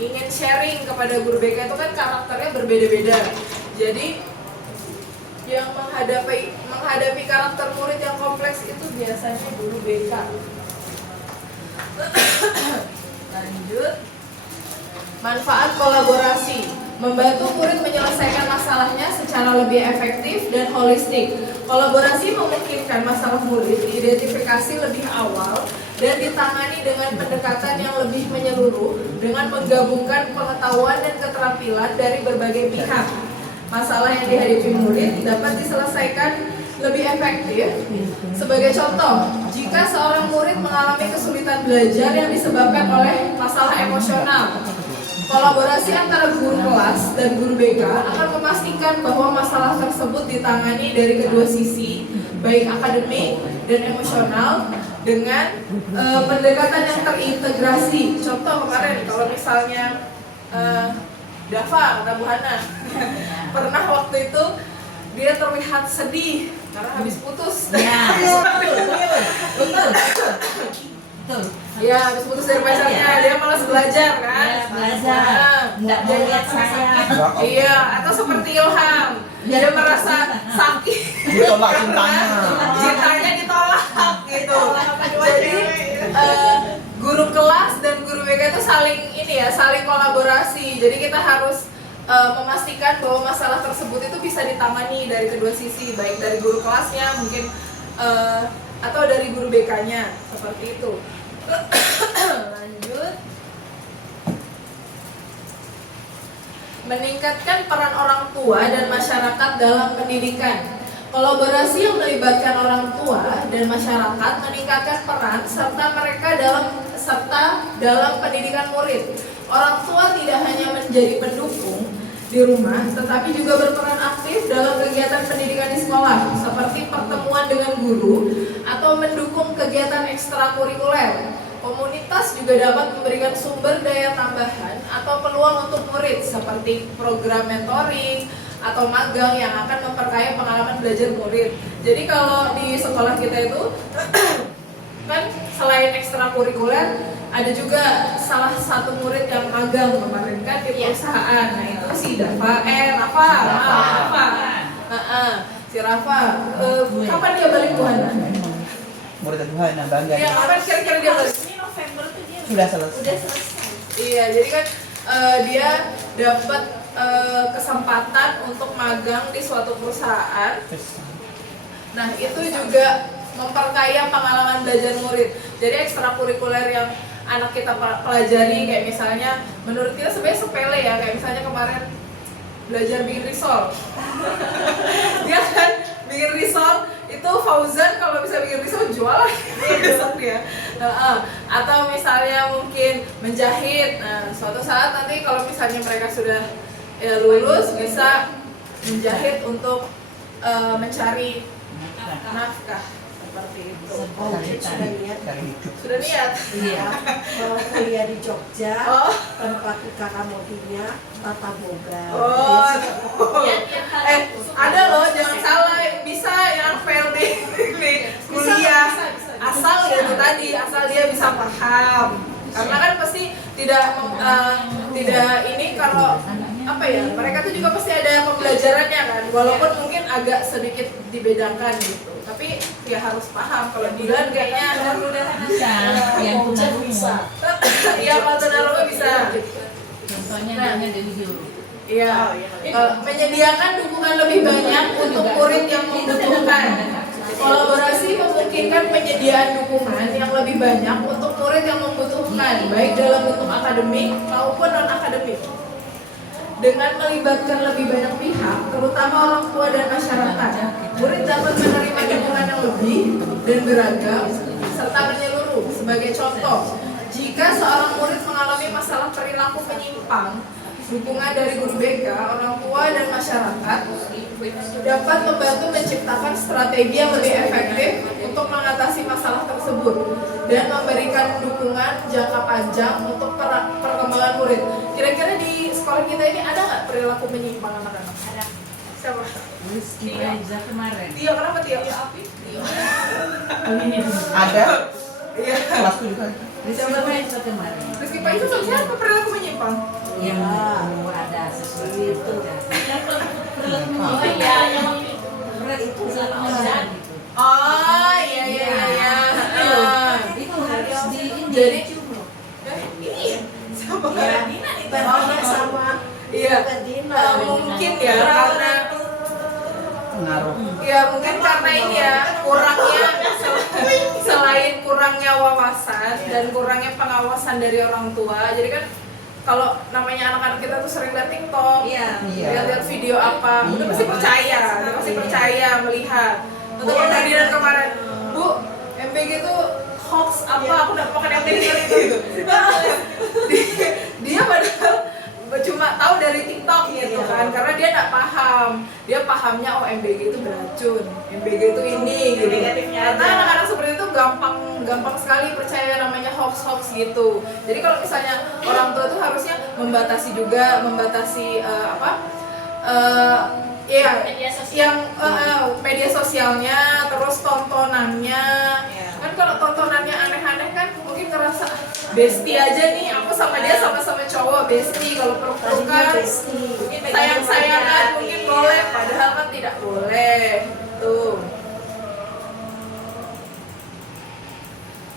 ingin sharing kepada guru BK itu kan karakternya berbeda-beda. Jadi yang menghadapi karakter murid yang kompleks itu biasanya guru BK. Lanjut. Manfaat kolaborasi. Membantu murid menyelesaikan masalahnya secara lebih efektif dan holistik. Kolaborasi memungkinkan masalah murid diidentifikasi lebih awal dan ditangani dengan pendekatan yang lebih menyeluruh dengan menggabungkan pengetahuan dan keterampilan dari berbagai pihak. Masalah yang dihadapi murid dapat diselesaikan lebih efektif. Sebagai contoh, jika seorang murid mengalami kesulitan belajar yang disebabkan oleh masalah emosional, kolaborasi antara guru kelas dan guru BK akan memastikan bahwa masalah tersebut ditangani dari kedua sisi, baik akademik dan emosional, dengan pendekatan yang terintegrasi. Contoh kemarin, kalau misalnya Dava atau Bu Hana pernah waktu itu dia terlihat sedih karena habis putus. Ya, betul. Ya, habis putus dari pacarnya, dia malas belajar kan? Ya, belajar. Nggak mau lihat saya. Iya, atau seperti Ilham, dia merasa sakit Ditolak karena cintanya ditolak gitu. Jadi guru kelas dan guru BK itu saling kolaborasi. Jadi kita harus memastikan bahwa masalah tersebut itu bisa ditangani dari kedua sisi, baik dari guru kelasnya mungkin atau dari guru BK-nya, seperti itu. Lanjut. Meningkatkan peran orang tua dan masyarakat dalam pendidikan. Kolaborasi yang melibatkan orang tua dan masyarakat meningkatkan peran serta dalam pendidikan murid. Orang tua tidak hanya menjadi pendukung di rumah, tetapi juga berperan aktif dalam kegiatan pendidikan di sekolah, seperti pertemuan dengan guru atau mendukung kegiatan ekstrakurikuler. Komunitas juga dapat memberikan sumber daya tambahan atau peluang untuk murid, seperti program mentoring atau magang yang akan memperkaya pengalaman belajar murid. Jadi kalau di sekolah kita itu kan selain ekstrakurikuler, ada juga salah satu murid yang magang kemarin kan di perusahaan. Nah itu si Rafa. Si Rafa. Kapan dia balik Tuhan? Murid Tuhan yang bangga. Ya, kapan kira-kira dia balik? Ini November tuh dia Sudah selesai. udah selesai. Iya, jadi kan dia dapat kesempatan untuk magang di suatu perusahaan. Nah itu juga memperkaya pengalaman belajar murid. Jadi ekstrakurikuler yang anak kita pelajari kayak misalnya menurut kita sebenarnya sepele ya, kayak misalnya kemarin belajar bikin risol. Dia kan bikin risol itu Fauzan kalau bisa bikin risol jualan besok dia. Atau misalnya mungkin menjahit. Nah, suatu saat nanti kalau misalnya mereka sudah lulus bisa menjahit untuk mencari nafkah. Seperti itu. Oh, sudah niat. Sudah niat? Iya. Kalau kuliah di Jogja, Oh. tempat kakak mobilnya Tata Boga. Oh. Yang Ada loh, jangan salah, bisa yang fail di kuliah. Asal ya itu tadi, asal dia bisa paham. Karena kan pasti tidak ini kalau mereka tuh juga pasti ada pembelajarannya kan, walaupun mungkin agak sedikit dibedakan gitu. Tapi ya harus paham. Kalau Dilan kayaknya bisa, yang tunarungu. Iya, kalau tunarungu bisa. Contohnya namanya Dewi Juru. Iya, menyediakan dukungan lebih banyak untuk murid yang membutuhkan. Kolaborasi memungkinkan penyediaan dukungan yang lebih banyak untuk murid yang membutuhkan, baik dalam bentuk akademik maupun non-akademik. Dengan melibatkan lebih banyak pihak, terutama orang tua dan masyarakat, murid dapat menerima dukungan yang lebih dan beragam, serta menyeluruh. Sebagai contoh, jika seorang murid mengalami masalah perilaku menyimpang, dukungan dari guru BK, orang tua, dan masyarakat dapat membantu menciptakan strategi yang lebih efektif untuk mengatasi masalah tersebut dan memberikan dukungan jangka panjang untuk perkembangan murid. Kira-kira di sekolah kita ini ada nggak perilaku menyimpang anak-anak? Ada. Siapa? Rizky Aiza kemarin. Tio, kenapa Tio? Tio. Ada Iya. kelas 7 kan. Rizky Aiza kemarin. Rizky Pak itu siapa perilaku menyimpang? Yang ada sesuatu itu. Oh iya, yang Berat itu sama orang gitu. Oh iya. Itu harus di ini. Jadi Iya. sama Dina Berhubungan sama Iya. Dina. Mungkin ya karena Pengaruh. ya mungkin karena ini ya kurangnya selain kurangnya wawasan dan kurangnya pengawasan dari orang tua. Jadi kan kalau namanya anak-anak kita tuh sering lihat TikTok, Iya. lihat video apa, udah pasti percaya, melihat. Untuk Iya. kejadian kemarin, Bu, MBG tuh hoax apa? Aku udah makan MBG gitu. Dia padahal cuma tahu dari TikTok gitu kan, karena dia nggak paham. Dia pahamnya oh MBG itu beracun, MBG itu ini gitu. Karena anak-anak seperti itu gampang sekali percaya namanya hoax gitu. Jadi kalau misalnya orang tua itu harusnya membatasi media sosialnya, terus tontonannya. Kan kalau tontonannya aneh-aneh kan mungkin ngerasa bestie aja nih, aku sama dia sama-sama cowok bestie, kalau perlukan sayang-sayangan mungkin boleh, padahal kan tidak boleh. Tuh.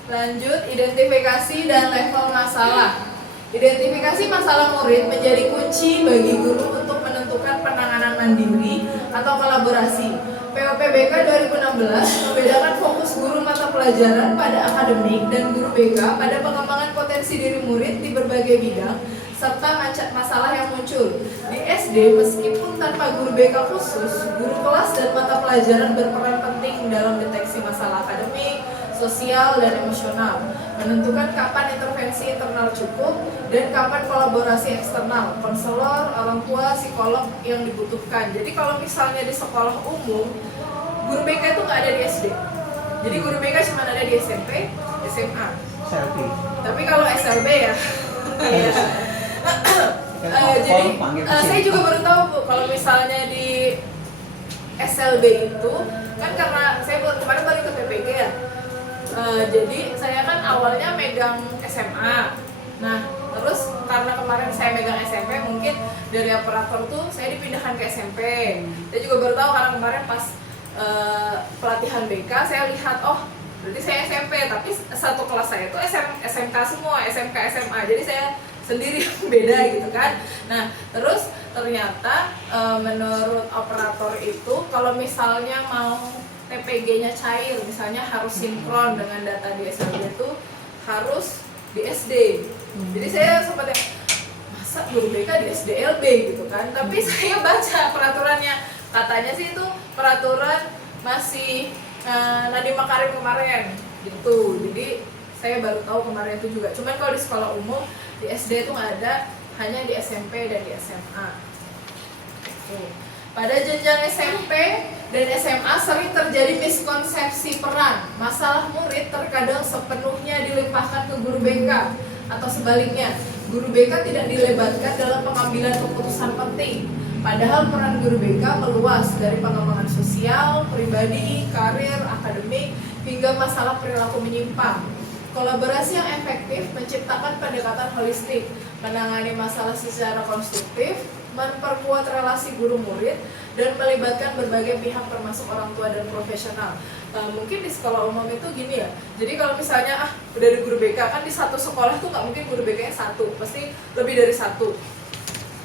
Lanjut, identifikasi dan level masalah. Identifikasi masalah murid menjadi kunci bagi guru untuk menentukan penanganan mandiri atau kolaborasi. POPBK 2016 membedakan fokus guru mata pelajaran pada akademik dan guru BK pada pengembangan potensi diri murid di berbagai bidang serta masalah yang muncul. Di SD, meskipun tanpa guru BK khusus, guru kelas dan mata pelajaran berperan penting dalam deteksi masalah akademik, sosial, dan emosional, menentukan kapan intervensi internal cukup dan kapan kolaborasi eksternal, konselor, orang tua, psikolog yang dibutuhkan. Jadi kalau misalnya di sekolah umum, guru BK itu nggak ada di SD. Jadi guru BK cuma ada di SMP, SMA. Selfie. Tapi kalau SLB ya, jadi saya juga baru tahu Bu, kalau misalnya di SLB itu kan karena saya kemarin balik ke PPG ya. Jadi saya kan awalnya megang SMA. Nah, terus karena kemarin saya megang SMP, mungkin dari operator tuh saya dipindahkan ke SMP. Saya juga baru tahu karena kemarin pas pelatihan BK saya lihat, oh berarti saya SMP, tapi satu kelas saya itu SMK semua, SMK SMA. Jadi saya sendiri yang beda gitu kan. Nah, terus ternyata menurut operator itu kalau misalnya mau TPG-nya cair, misalnya harus sinkron dengan data di SLB itu harus di SD. Jadi saya sempat masa guru BK di SDLB gitu kan. Tapi saya baca peraturannya, katanya sih itu peraturan masih Nadiem Makarim kemarin gitu. Jadi saya baru tahu kemarin itu juga. Cuman kalau di sekolah umum di SD itu nggak ada, hanya di SMP dan di SMA. Pada jenjang SMP dan SMA sering terjadi miskonsepsi peran. Masalah murid terkadang sepenuhnya dilimpahkan ke guru BK atau sebaliknya, guru BK tidak dilebatkan dalam pengambilan keputusan penting. Padahal peran guru BK meluas dari pengembangan sosial, pribadi, karir, akademik, hingga masalah perilaku menyimpang. Kolaborasi yang efektif menciptakan pendekatan holistik, menangani masalah secara konstruktif, memperkuat relasi guru murid, dan melibatkan berbagai pihak termasuk orang tua dan profesional. Mungkin di sekolah umum itu gini ya, jadi kalau misalnya dari guru BK kan di satu sekolah tuh nggak mungkin guru BK-nya satu, pasti lebih dari satu.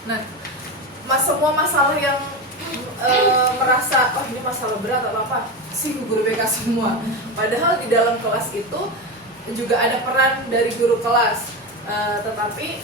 Nah, semua masalah yang merasa oh ini masalah berat atau apa sih guru BK semua. Padahal di dalam kelas itu juga ada peran dari guru kelas, tetapi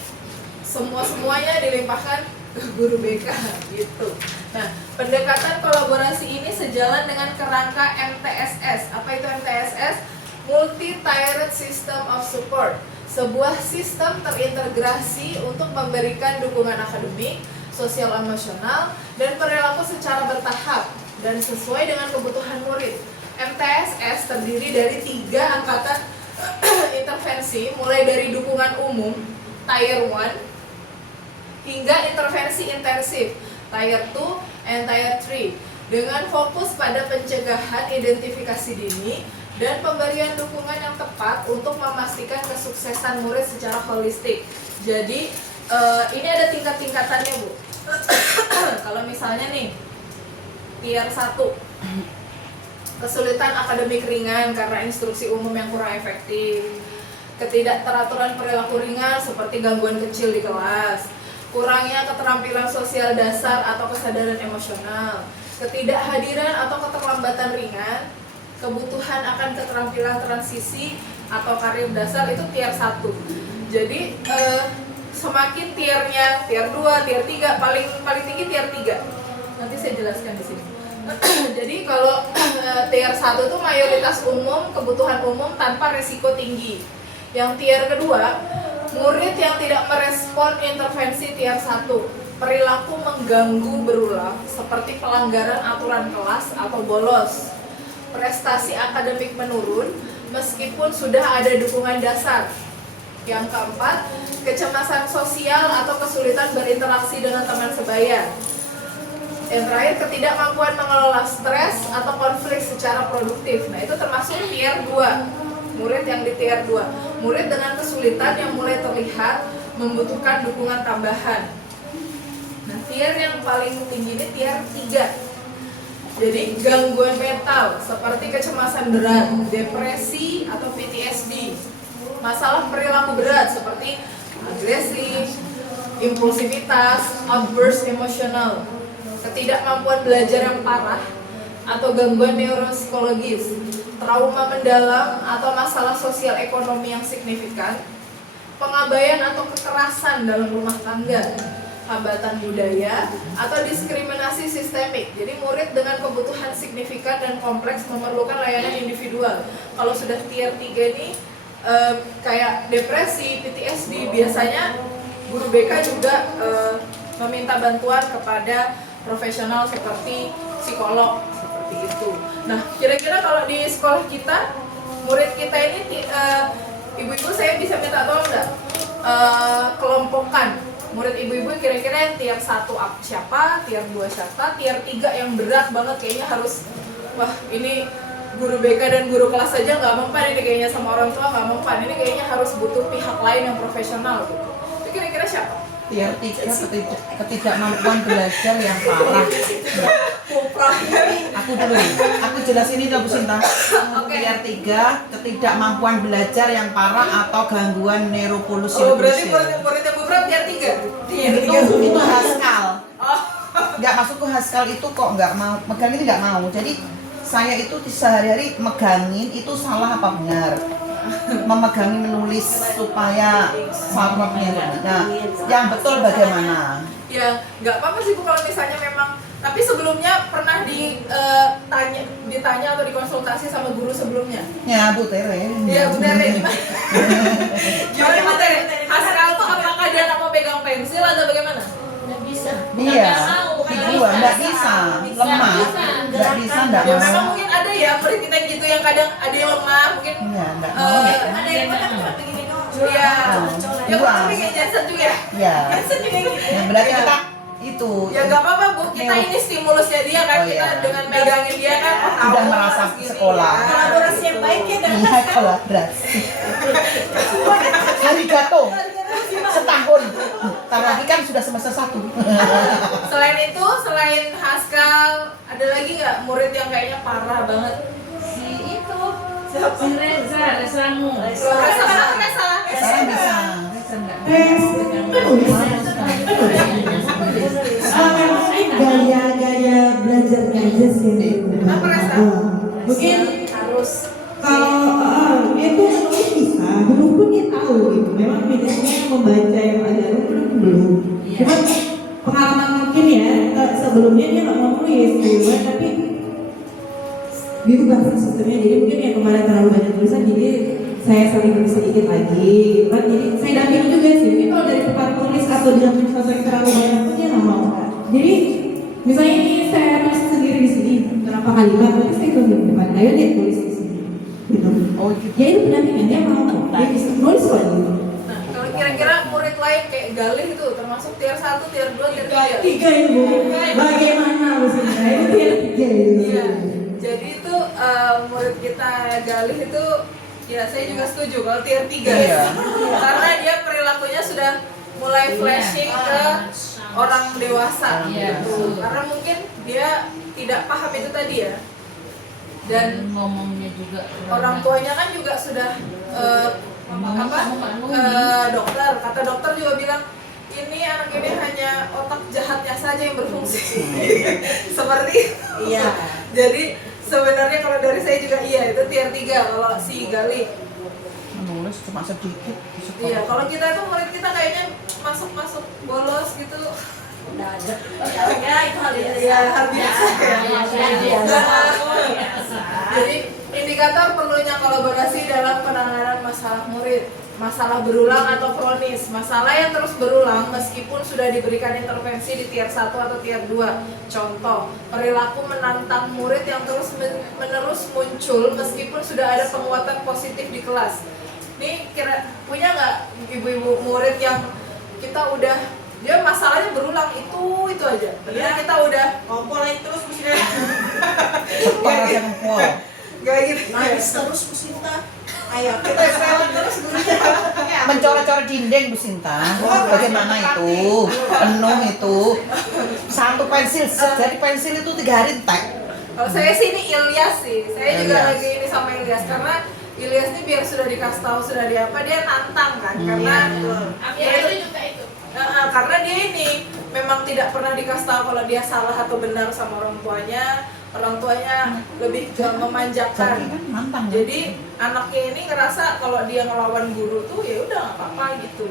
semuanya dilimpahkan ke guru BK gitu. Nah, pendekatan kolaborasi ini sejalan dengan kerangka MTSS. Apa itu MTSS? multi-tiered system of support, sebuah sistem terintegrasi untuk memberikan dukungan akademik, sosial emosional, dan perilaku secara bertahap dan sesuai dengan kebutuhan murid. MTSS terdiri dari 3 angkatan intervensi, mulai dari dukungan umum, Tier 1, hingga intervensi intensif, Tier 2 and Tier 3, dengan fokus pada pencegahan identifikasi dini dan pemberian dukungan yang tepat untuk memastikan kesuksesan murid secara holistik. Jadi ini ada tingkat-tingkatannya, Bu. Kalau misalnya nih Tier 1, kesulitan akademik ringan karena instruksi umum yang kurang efektif, ketidakteraturan perilaku ringan seperti gangguan kecil di kelas, kurangnya keterampilan sosial dasar atau kesadaran emosional, ketidakhadiran atau keterlambatan ringan, kebutuhan akan keterampilan transisi atau karir dasar, itu Tier 1. Jadi semakin tiernya Tier 2, Tier 3, paling tinggi Tier 3. Nanti saya jelaskan di sini. Jadi kalau Tier 1 itu mayoritas umum, kebutuhan umum tanpa resiko tinggi. Yang Tier kedua, murid yang tidak merespon intervensi Tier 1, perilaku mengganggu berulang seperti pelanggaran aturan kelas atau bolos, prestasi akademik menurun meskipun sudah ada dukungan dasar. Yang keempat, kecemasan sosial atau kesulitan berinteraksi dengan teman sebaya. Yang terakhir, ketidakmampuan mengelola stres atau konflik secara produktif. Nah, itu termasuk Tier 2, murid yang di Tier 2. Murid dengan kesulitan yang mulai terlihat membutuhkan dukungan tambahan. Nah, tier yang paling tinggi ini Tier 3. Jadi gangguan mental seperti kecemasan berat, depresi atau PTSD, masalah perilaku berat seperti agresi, impulsivitas, outburst emosional, ketidakmampuan belajar yang parah atau gangguan neuropsikologis, trauma mendalam atau masalah sosial ekonomi yang signifikan, pengabaian atau kekerasan dalam rumah tangga, hambatan budaya, atau diskriminasi sistemik. Jadi murid dengan kebutuhan signifikan dan kompleks memerlukan layanan individual. Kalau sudah Tier 3 ini kayak depresi, PTSD, biasanya guru BK juga meminta bantuan kepada profesional seperti psikolog, seperti itu. Nah, kira-kira kalau di sekolah kita, murid kita ini ibu-ibu, saya bisa minta tolong nggak kelompokkan murid ibu-ibu kira-kira yang Tier 1 siapa, Tier 2 siapa, Tier 3 yang berat banget kayaknya harus, wah ini guru BK dan guru kelas saja nggak mempan, ini kayaknya sama orang tua nggak mempan, ini kayaknya harus butuh pihak lain yang profesional gitu. Itu kira-kira siapa? Tier 3 ketidakmampuan belajar yang parah. Aku dulu, aku jelasin ini Bu Sinta. Tier 3 ketidakmampuan belajar yang parah atau gangguan neuropolusi. Oh, berarti murid-muridnya Bu Pram Tier 3? Itu Haskell. Nggak masuk ke Haskell itu kok nggak mau, megang ini nggak mau. Jadi saya itu sehari-hari megangin itu salah apa benar, memegangi menulis supaya formatnya. Nah, yang betul bagaimana? Ya nggak apa-apa sih Bu kalau misalnya memang, tapi sebelumnya pernah ditanya atau dikonsultasi sama guru sebelumnya. Ya Bu Tere. Iya Bu Tere, gimana? Gimana Bu Tere? Haskell tuh apakah dia nggak mau pegang pensil atau bagaimana? Nggak bisa. Iya, dibuang, nggak bisa, lemah, nggak bisa, nggak Ya mau. memang mungkin ada ya murid kita gitu yang kadang ada yang lemah, mungkin Iya, nggak mau. ada yang lemah cuma begini doang. Iya. Ya Bu Buang. tapi kayak Jansen juga ya. Iya. Jansen juga gitu. Yang berarti kita itu Ya nggak apa-apa Bu, kita ini stimulusnya dia kan, Oh, kita iya. dengan megangin dia kan Sudah merasa sekolah. Kolaborasi yang baik ya kan? Iya, kolaborasi. Hari jatuh setahun. Ntar lagi kan sudah semester 1. Selain itu, selain Haskell, ada lagi nggak murid yang kayaknya parah banget? Si itu, si Rezamu. Sekarang bisa. Reza nggak Gaya-gaya belajarnya aja sih. Apa Reza? Mungkin Harus kalau itu nulis bisa, belum pun dia tahu gitu. Memang bedanya membaca yang ada belum. Cuma pengalaman mungkin ya sebelumnya dia nggak mau nulis gitu, tapi dirubah sih sistemnya. Jadi mungkin yang kemarin terlalu banyak tulisan, jadi saya saling tulis sedikit lagi gitu kan. Jadi saya dampingi juga sih, mungkin kalau dari tempat tulis atau damping sosok yang terlalu banyak pun dia nggak mau kan. Jadi misalnya ini saya tulis sendiri di sini berapa kalimat, nanti saya tulis di depan, ayo dia tulis di sini gitu. Oh gitu. Ya itu pendampingan, dia mau dia bisa nulis kok gitu. Nah, kalau kira-kira murid lain kayak Galih itu termasuk tier 1, tier 2, tier 3. Tiga itu Bu. Bagaimana maksudnya? Itu tier 3 itu. Iya. Jadi itu murid kita Galih itu ya saya juga setuju kalau tier 3 Iya. karena dia perilakunya sudah mulai flashing ke orang dewasa Iya. gitu. Karena mungkin dia tidak paham itu tadi ya. Dan ngomongnya juga orang tuanya kan juga sudah dokter, kata dokter juga bilang ini anak ini hanya otak jahatnya saja yang berfungsi. Seperti itu. Iya. Jadi sebenarnya kalau dari saya juga iya itu tier 3 kalau si Gali. Menulis cuma sedikit di sekolah. Iya, kalau kita itu murid kita kayaknya masuk bolos gitu. Udah ada. Ya itu hal biasa. Ya, hal biasa ya. Jadi indikator perlunya kolaborasi dalam penanganan masalah murid, masalah berulang atau kronis, masalah yang terus berulang meskipun sudah diberikan intervensi di tier 1 atau tier 2. Contoh, perilaku menantang murid yang terus menerus muncul meskipun sudah ada penguatan positif di kelas. Nih punya nggak ibu-ibu murid yang kita udah dia masalahnya berulang itu aja. Padahal kita udah Kompol lagi terus Musita. Separah yang pol. gak gitu. Nangis terus Musita. Ayo Kita sewa terus gurunya. Mencoret-coret dinding Bu Sinta. Bagaimana itu? Penuh itu. Satu pensil, jadi pensil itu 3 hari entek. Kalau saya sih ini Ilyas sih. Saya juga Ilyas. lagi ini sama Ilyas karena Ilyas ini biar sudah dikasih tahu sudah di apa dia nantang kan karena ya itu juga itu. Karena dia ini memang tidak pernah dikasih tahu kalau dia salah atau benar sama orang tuanya. Orang tuanya lebih ke memanjakan. Jadi kan nantang. Jadi anaknya ini ngerasa kalau dia ngelawan guru tuh ya udah nggak apa-apa gitu.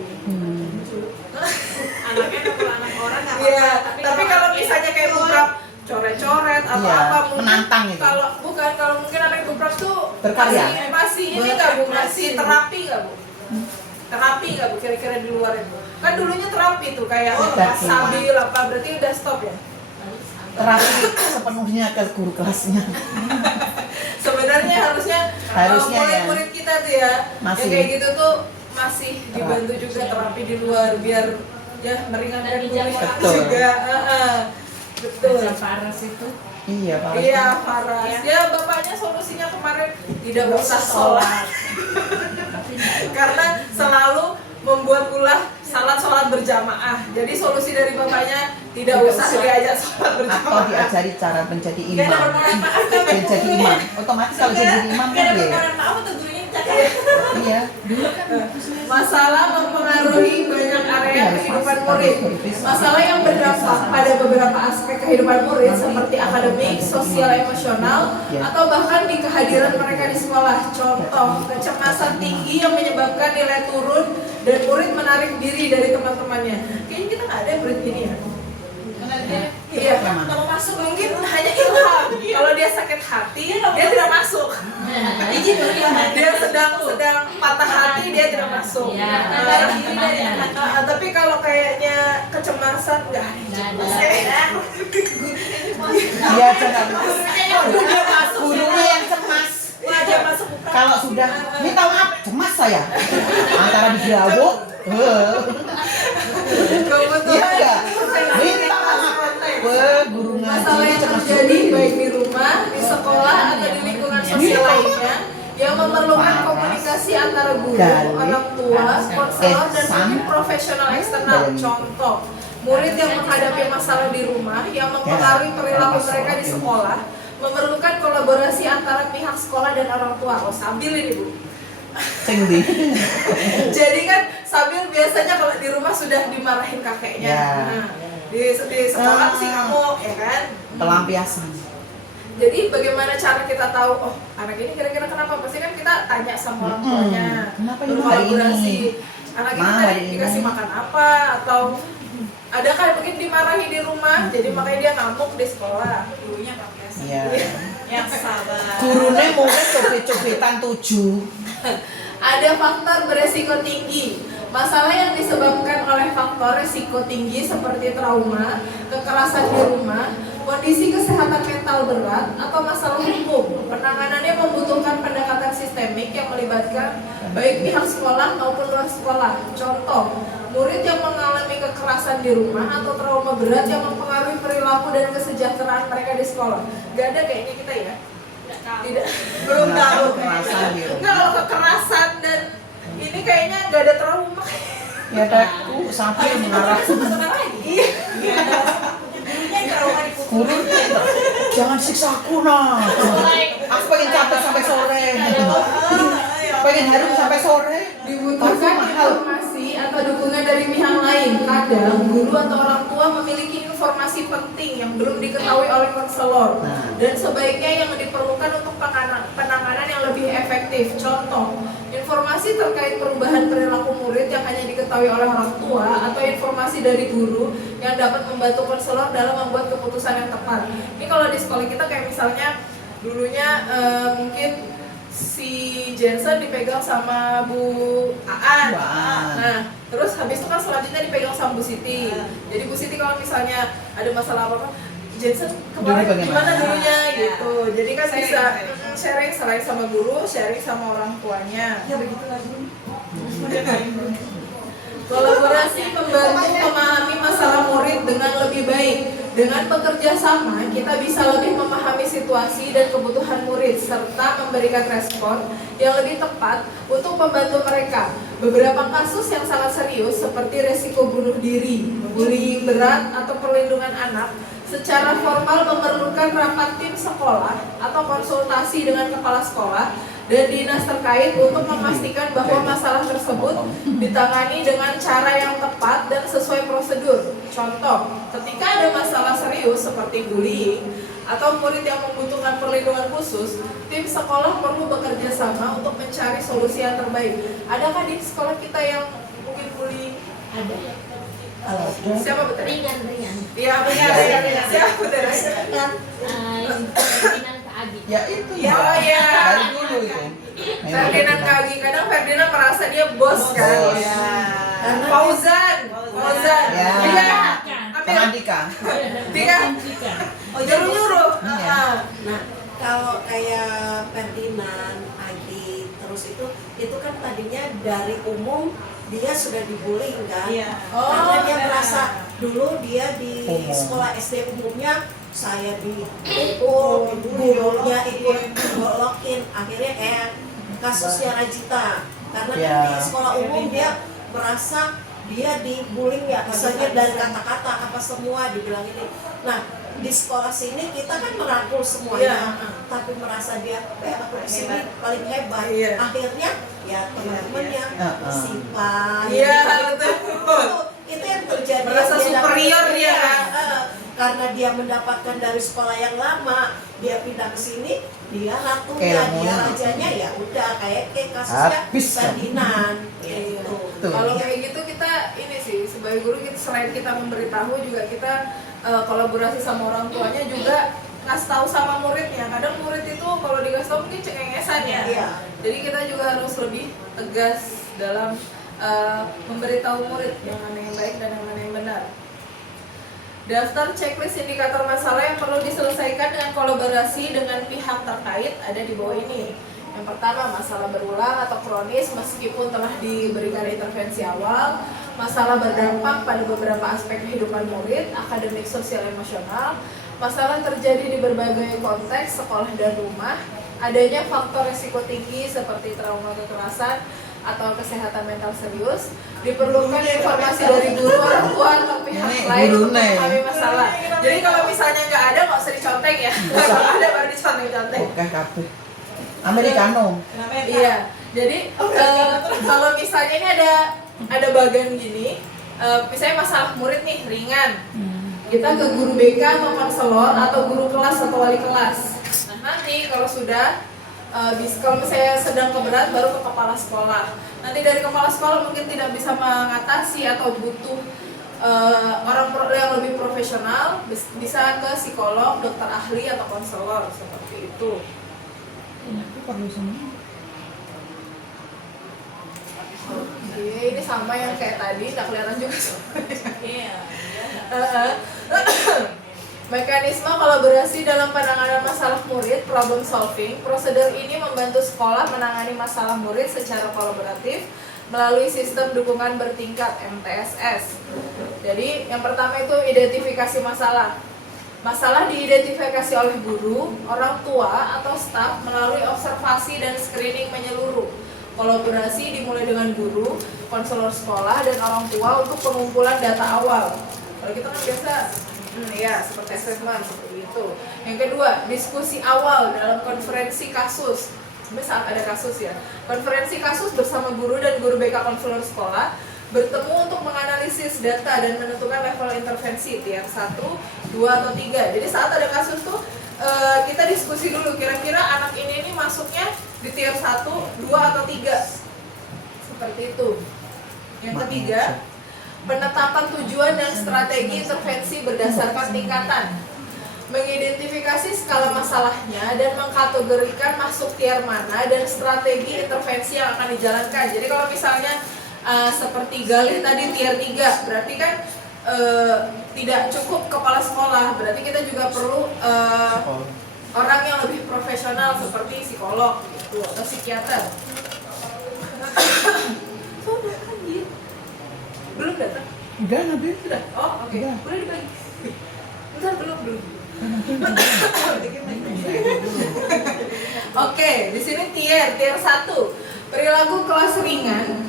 anaknya kalau anak orang nggak Iya, apa-apa. tapi kalau misalnya kayak bukrap coret-coret atau Iya, apa mungkin menantang itu. Kalau mungkin anak bukrap tuh Berkarya. masih ini nggak Bu, masih terapi nggak Bu? Terapi nggak Bu kira-kira di luar itu? Kan dulunya terapi tuh kayak Terapi. sabil apa berarti udah stop ya? Terapi sepenuhnya ke guru kelasnya. Sebenarnya harusnya Harusnya ya. murid-murid kita tuh ya Masih. yang kayak gitu tuh masih dibantu juga terapi di luar biar ya meringankan guru Betul. juga. Betul. Baca Paras itu Iya, Pak. Iya, Faras. Ya, bapaknya solusinya kemarin tidak usah sholat. Karena selalu membuat ulah sholat berjamaah. Jadi solusi dari bapaknya tidak usah diajak sholat Atau berjamaah. diajari cara menjadi Nggak ada imam. bermanfaat kan? Menjadi imam. Otomatis kalau jadi imam Nggak kan ada dia. bermanfaat tuh gurunya cakap. Iya. Masalah mempengaruhi banyak area kehidupan murid. Masalah yang berdampak pada beberapa aspek kehidupan murid seperti akademik, sosial, emosional, atau bahkan di kehadiran mereka di sekolah. Contoh, kecemasan tinggi yang menyebabkan nilai turun dan murid menarik diri dari teman-temannya. Kayaknya kita nggak ada murid gini ya. Iya, Kalau masuk mungkin hanya ilham. Kalau dia sakit hati, dia tidak masuk. izin dulu ya. Dia sedang patah hati, dia tidak masuk. Iya. Tapi kalau kayaknya kecemasan nggak ada. Dia jangan Dia masuk. gurunya yang cemas. Wah, dia masuk. Kalau sudah minta maaf, cemas saya. Antara digelawuk, Kebetulan. iya enggak? Minta maaf. Wah, guru Masalah ngaji yang cemas terjadi juga. baik di rumah, di sekolah, atau di lingkungan sosial lainnya yang memerlukan komunikasi antara guru, orang tua, konselor, dan mungkin profesional eksternal. Contoh, murid yang menghadapi masalah di rumah yang mempengaruhi perilaku mereka di sekolah memerlukan kolaborasi antara pihak sekolah dan orang tua. Oh, sambil ini Bu. Ceng di. Jadi kan Sabil biasanya kalau di rumah sudah dimarahin kakeknya. Ya. Nah, di sekolah sih kamu ya kan. Pelampiasan. Jadi bagaimana cara kita tahu oh anak ini kira-kira kenapa? Pasti kan kita tanya sama orang tuanya. Kenapa ini Berkolaborasi. hari ini? Anak ini Ma, tadi hari ini. dikasih makan apa atau ada kan mungkin dimarahi di rumah jadi makanya dia ngamuk di sekolah. Gurunya pakai Iya. Yang sabar. Gurune mungkin cobek-cobetan 7. Ada faktor beresiko tinggi. Masalah yang disebabkan oleh faktor risiko tinggi seperti trauma, kekerasan di rumah, kondisi kesehatan mental berat, atau masalah hukum. Penanganannya membutuhkan pendekatan sistemik yang melibatkan baik pihak sekolah maupun luar sekolah. Contoh, murid yang mengalami kekerasan di rumah atau trauma berat yang mempengaruhi perilaku dan kesejahteraan mereka di sekolah. Gak ada kayaknya kita ya? Tidak, belum tahu. Kekerasan di rumah. Enggak, kalau kekerasan dan ini kayaknya gak ada trauma. Ya takku sampai mengarah Iya. Gurunya yang trauma di pukul. gurunya. Jangan siksa aku nah. Aku pengen capek sampai sore. Pengen harum sampai sore. Dibutuhkan informasi atau dukungan dari pihak lain. Kadang guru atau orang tua memiliki informasi penting yang belum diketahui oleh konselor, dan sebaiknya yang diperlukan untuk penanganan yang lebih efektif. Contoh, informasi terkait perubahan perilaku murid yang hanya diketahui oleh orang tua, atau informasi dari guru yang dapat membantu konselor dalam membuat keputusan yang tepat. Ini kalau di sekolah kita kayak misalnya dulunya mungkin si Jensen dipegang sama Bu Aan. Nah, terus habis itu kan selanjutnya dipegang sama Bu Siti. Jadi Bu Siti kalau misalnya ada masalah apa-apa, Jensen kemarin gimana dulunya gitu. Jadi kan bisa sharing selain sama guru, sharing sama orang tuanya. Ya begitulah dulu. Kolaborasi membantu memahami masalah murid dengan lebih baik. Dengan bekerja sama, kita bisa lebih memahami situasi dan kebutuhan murid serta memberikan respon yang lebih tepat untuk membantu mereka. Beberapa kasus yang sangat serius seperti resiko bunuh diri, bullying berat, atau perlindungan anak secara formal memerlukan rapat tim sekolah atau konsultasi dengan kepala sekolah dan dinas terkait untuk memastikan bahwa masalah tersebut ditangani dengan cara yang tepat dan sesuai prosedur. Contoh, ketika ada masalah serius seperti bullying atau murid yang membutuhkan perlindungan khusus, tim sekolah perlu bekerja sama untuk mencari solusi yang terbaik. Adakah di sekolah kita yang mungkin bullying? Ada. Siapa betul? Ringan. Iya, benar. Siapa betul? Ferdinand Kaagi. Ya itu Ya, oh ya. dari dulu itu. Ferdinand Kaagi, kadang Ferdinand merasa dia bos kan. Bos. Ya. Fauzan. Ya. Iya. Sama Andika. Dia nyuruh-nyuruh. Iya. Nah, kalau kayak Ferdinand, Agi, terus itu kan tadinya dari umum dia sudah dibullying kan? Iya. Karena dia iya. merasa dulu dia di Umum. sekolah SD umumnya saya dipukul, gurunya ikut golokin, akhirnya kayak kasusnya Rajita. Karena kan Ya. di sekolah umum dia merasa dia dibullying ya, misalnya dari kata-kata apa semua dibilang ini. Nah, di sekolah sini kita kan merangkul semuanya, tapi merasa dia aku di sini paling hebat. Iya. Akhirnya ya teman-temannya simpan. Iya, gitu. Itu yang terjadi. Merasa Dia dapat- superior dia, kan? Karena dia mendapatkan dari sekolah yang lama, dia pindah ke sini, dia ratunya, Ilmunya. dia rajanya, ya udah kayak kasusnya Habis kan? Ferdinand gitu. Tuh. Kalau kayak gitu kita ini sih sebagai guru kita selain kita memberitahu juga kita kolaborasi sama orang tuanya juga ngasih tahu sama muridnya. Kadang murid itu kalau dikasih tahu mungkin cengengesan ya. Iya. Jadi kita juga harus lebih tegas dalam memberitahu murid yang mana yang baik dan yang mana yang benar. Daftar checklist indikator masalah yang perlu diselesaikan dengan kolaborasi dengan pihak terkait ada di bawah ini. Yang pertama, masalah berulang atau kronis meskipun telah diberikan intervensi awal. Masalah berdampak pada beberapa aspek kehidupan murid, akademik, sosial, emosional. Masalah terjadi di berbagai konteks, sekolah dan rumah. Adanya faktor risiko tinggi seperti trauma kekerasan atau kesehatan mental serius. Diperlukan informasi dari guru, orang tua, atau pihak Ini lain untuk gurune. memahami masalah. Jadi kalau misalnya nggak ada, nggak usah dicontek ya. Kalau ada baru dicontek-contek. Oke, kabeh. Americano. Iya, jadi kalau misalnya ini ada bagan gini, misalnya masalah murid nih ringan, kita ke guru BK atau konselor atau guru kelas atau wali kelas. Nah nanti kalau sudah kalau misalnya sedang keberat baru ke kepala sekolah. Nanti dari kepala sekolah mungkin tidak bisa mengatasi atau butuh yang lebih profesional bisa ke psikolog, dokter ahli atau konselor seperti itu. Oke, ini sama yang kayak tadi, nggak kelihatan juga. Iya. Mekanisme kolaborasi dalam penanganan masalah murid, problem solving. Prosedur ini membantu sekolah menangani masalah murid secara kolaboratif melalui sistem dukungan bertingkat MTSS. Jadi yang pertama itu identifikasi masalah. Masalah diidentifikasi oleh guru, orang tua, atau staf melalui observasi dan screening menyeluruh. Kolaborasi dimulai dengan guru, konselor sekolah, dan orang tua untuk pengumpulan data awal. Kalau kita kan biasa ya seperti assessment seperti itu. Yang kedua, diskusi awal dalam konferensi kasus. Saat ada kasus ya, konferensi kasus bersama guru dan guru BK konselor sekolah bertemu untuk menganalisis data dan menentukan level intervensi tier 1, 2, atau 3. Jadi saat ada kasus tuh kita diskusi dulu kira-kira anak ini masuknya di tier 1, 2, atau 3. Seperti itu. Yang ketiga, penetapan tujuan dan strategi intervensi berdasarkan tingkatan. Mengidentifikasi skala masalahnya dan mengkategorikan masuk tier mana dan strategi intervensi yang akan dijalankan. Jadi kalau misalnya seperti Galih tadi tier 3, berarti kan tidak cukup kepala sekolah, berarti kita juga perlu orang yang lebih profesional seperti psikolog gitu, atau psikiater. Sudah kan dia belum datang? Udah Nabil. Sudah? Oh oke, boleh dibagi. Bentar, belum. Oke, di sini tier 1. Perilaku kelas ringan,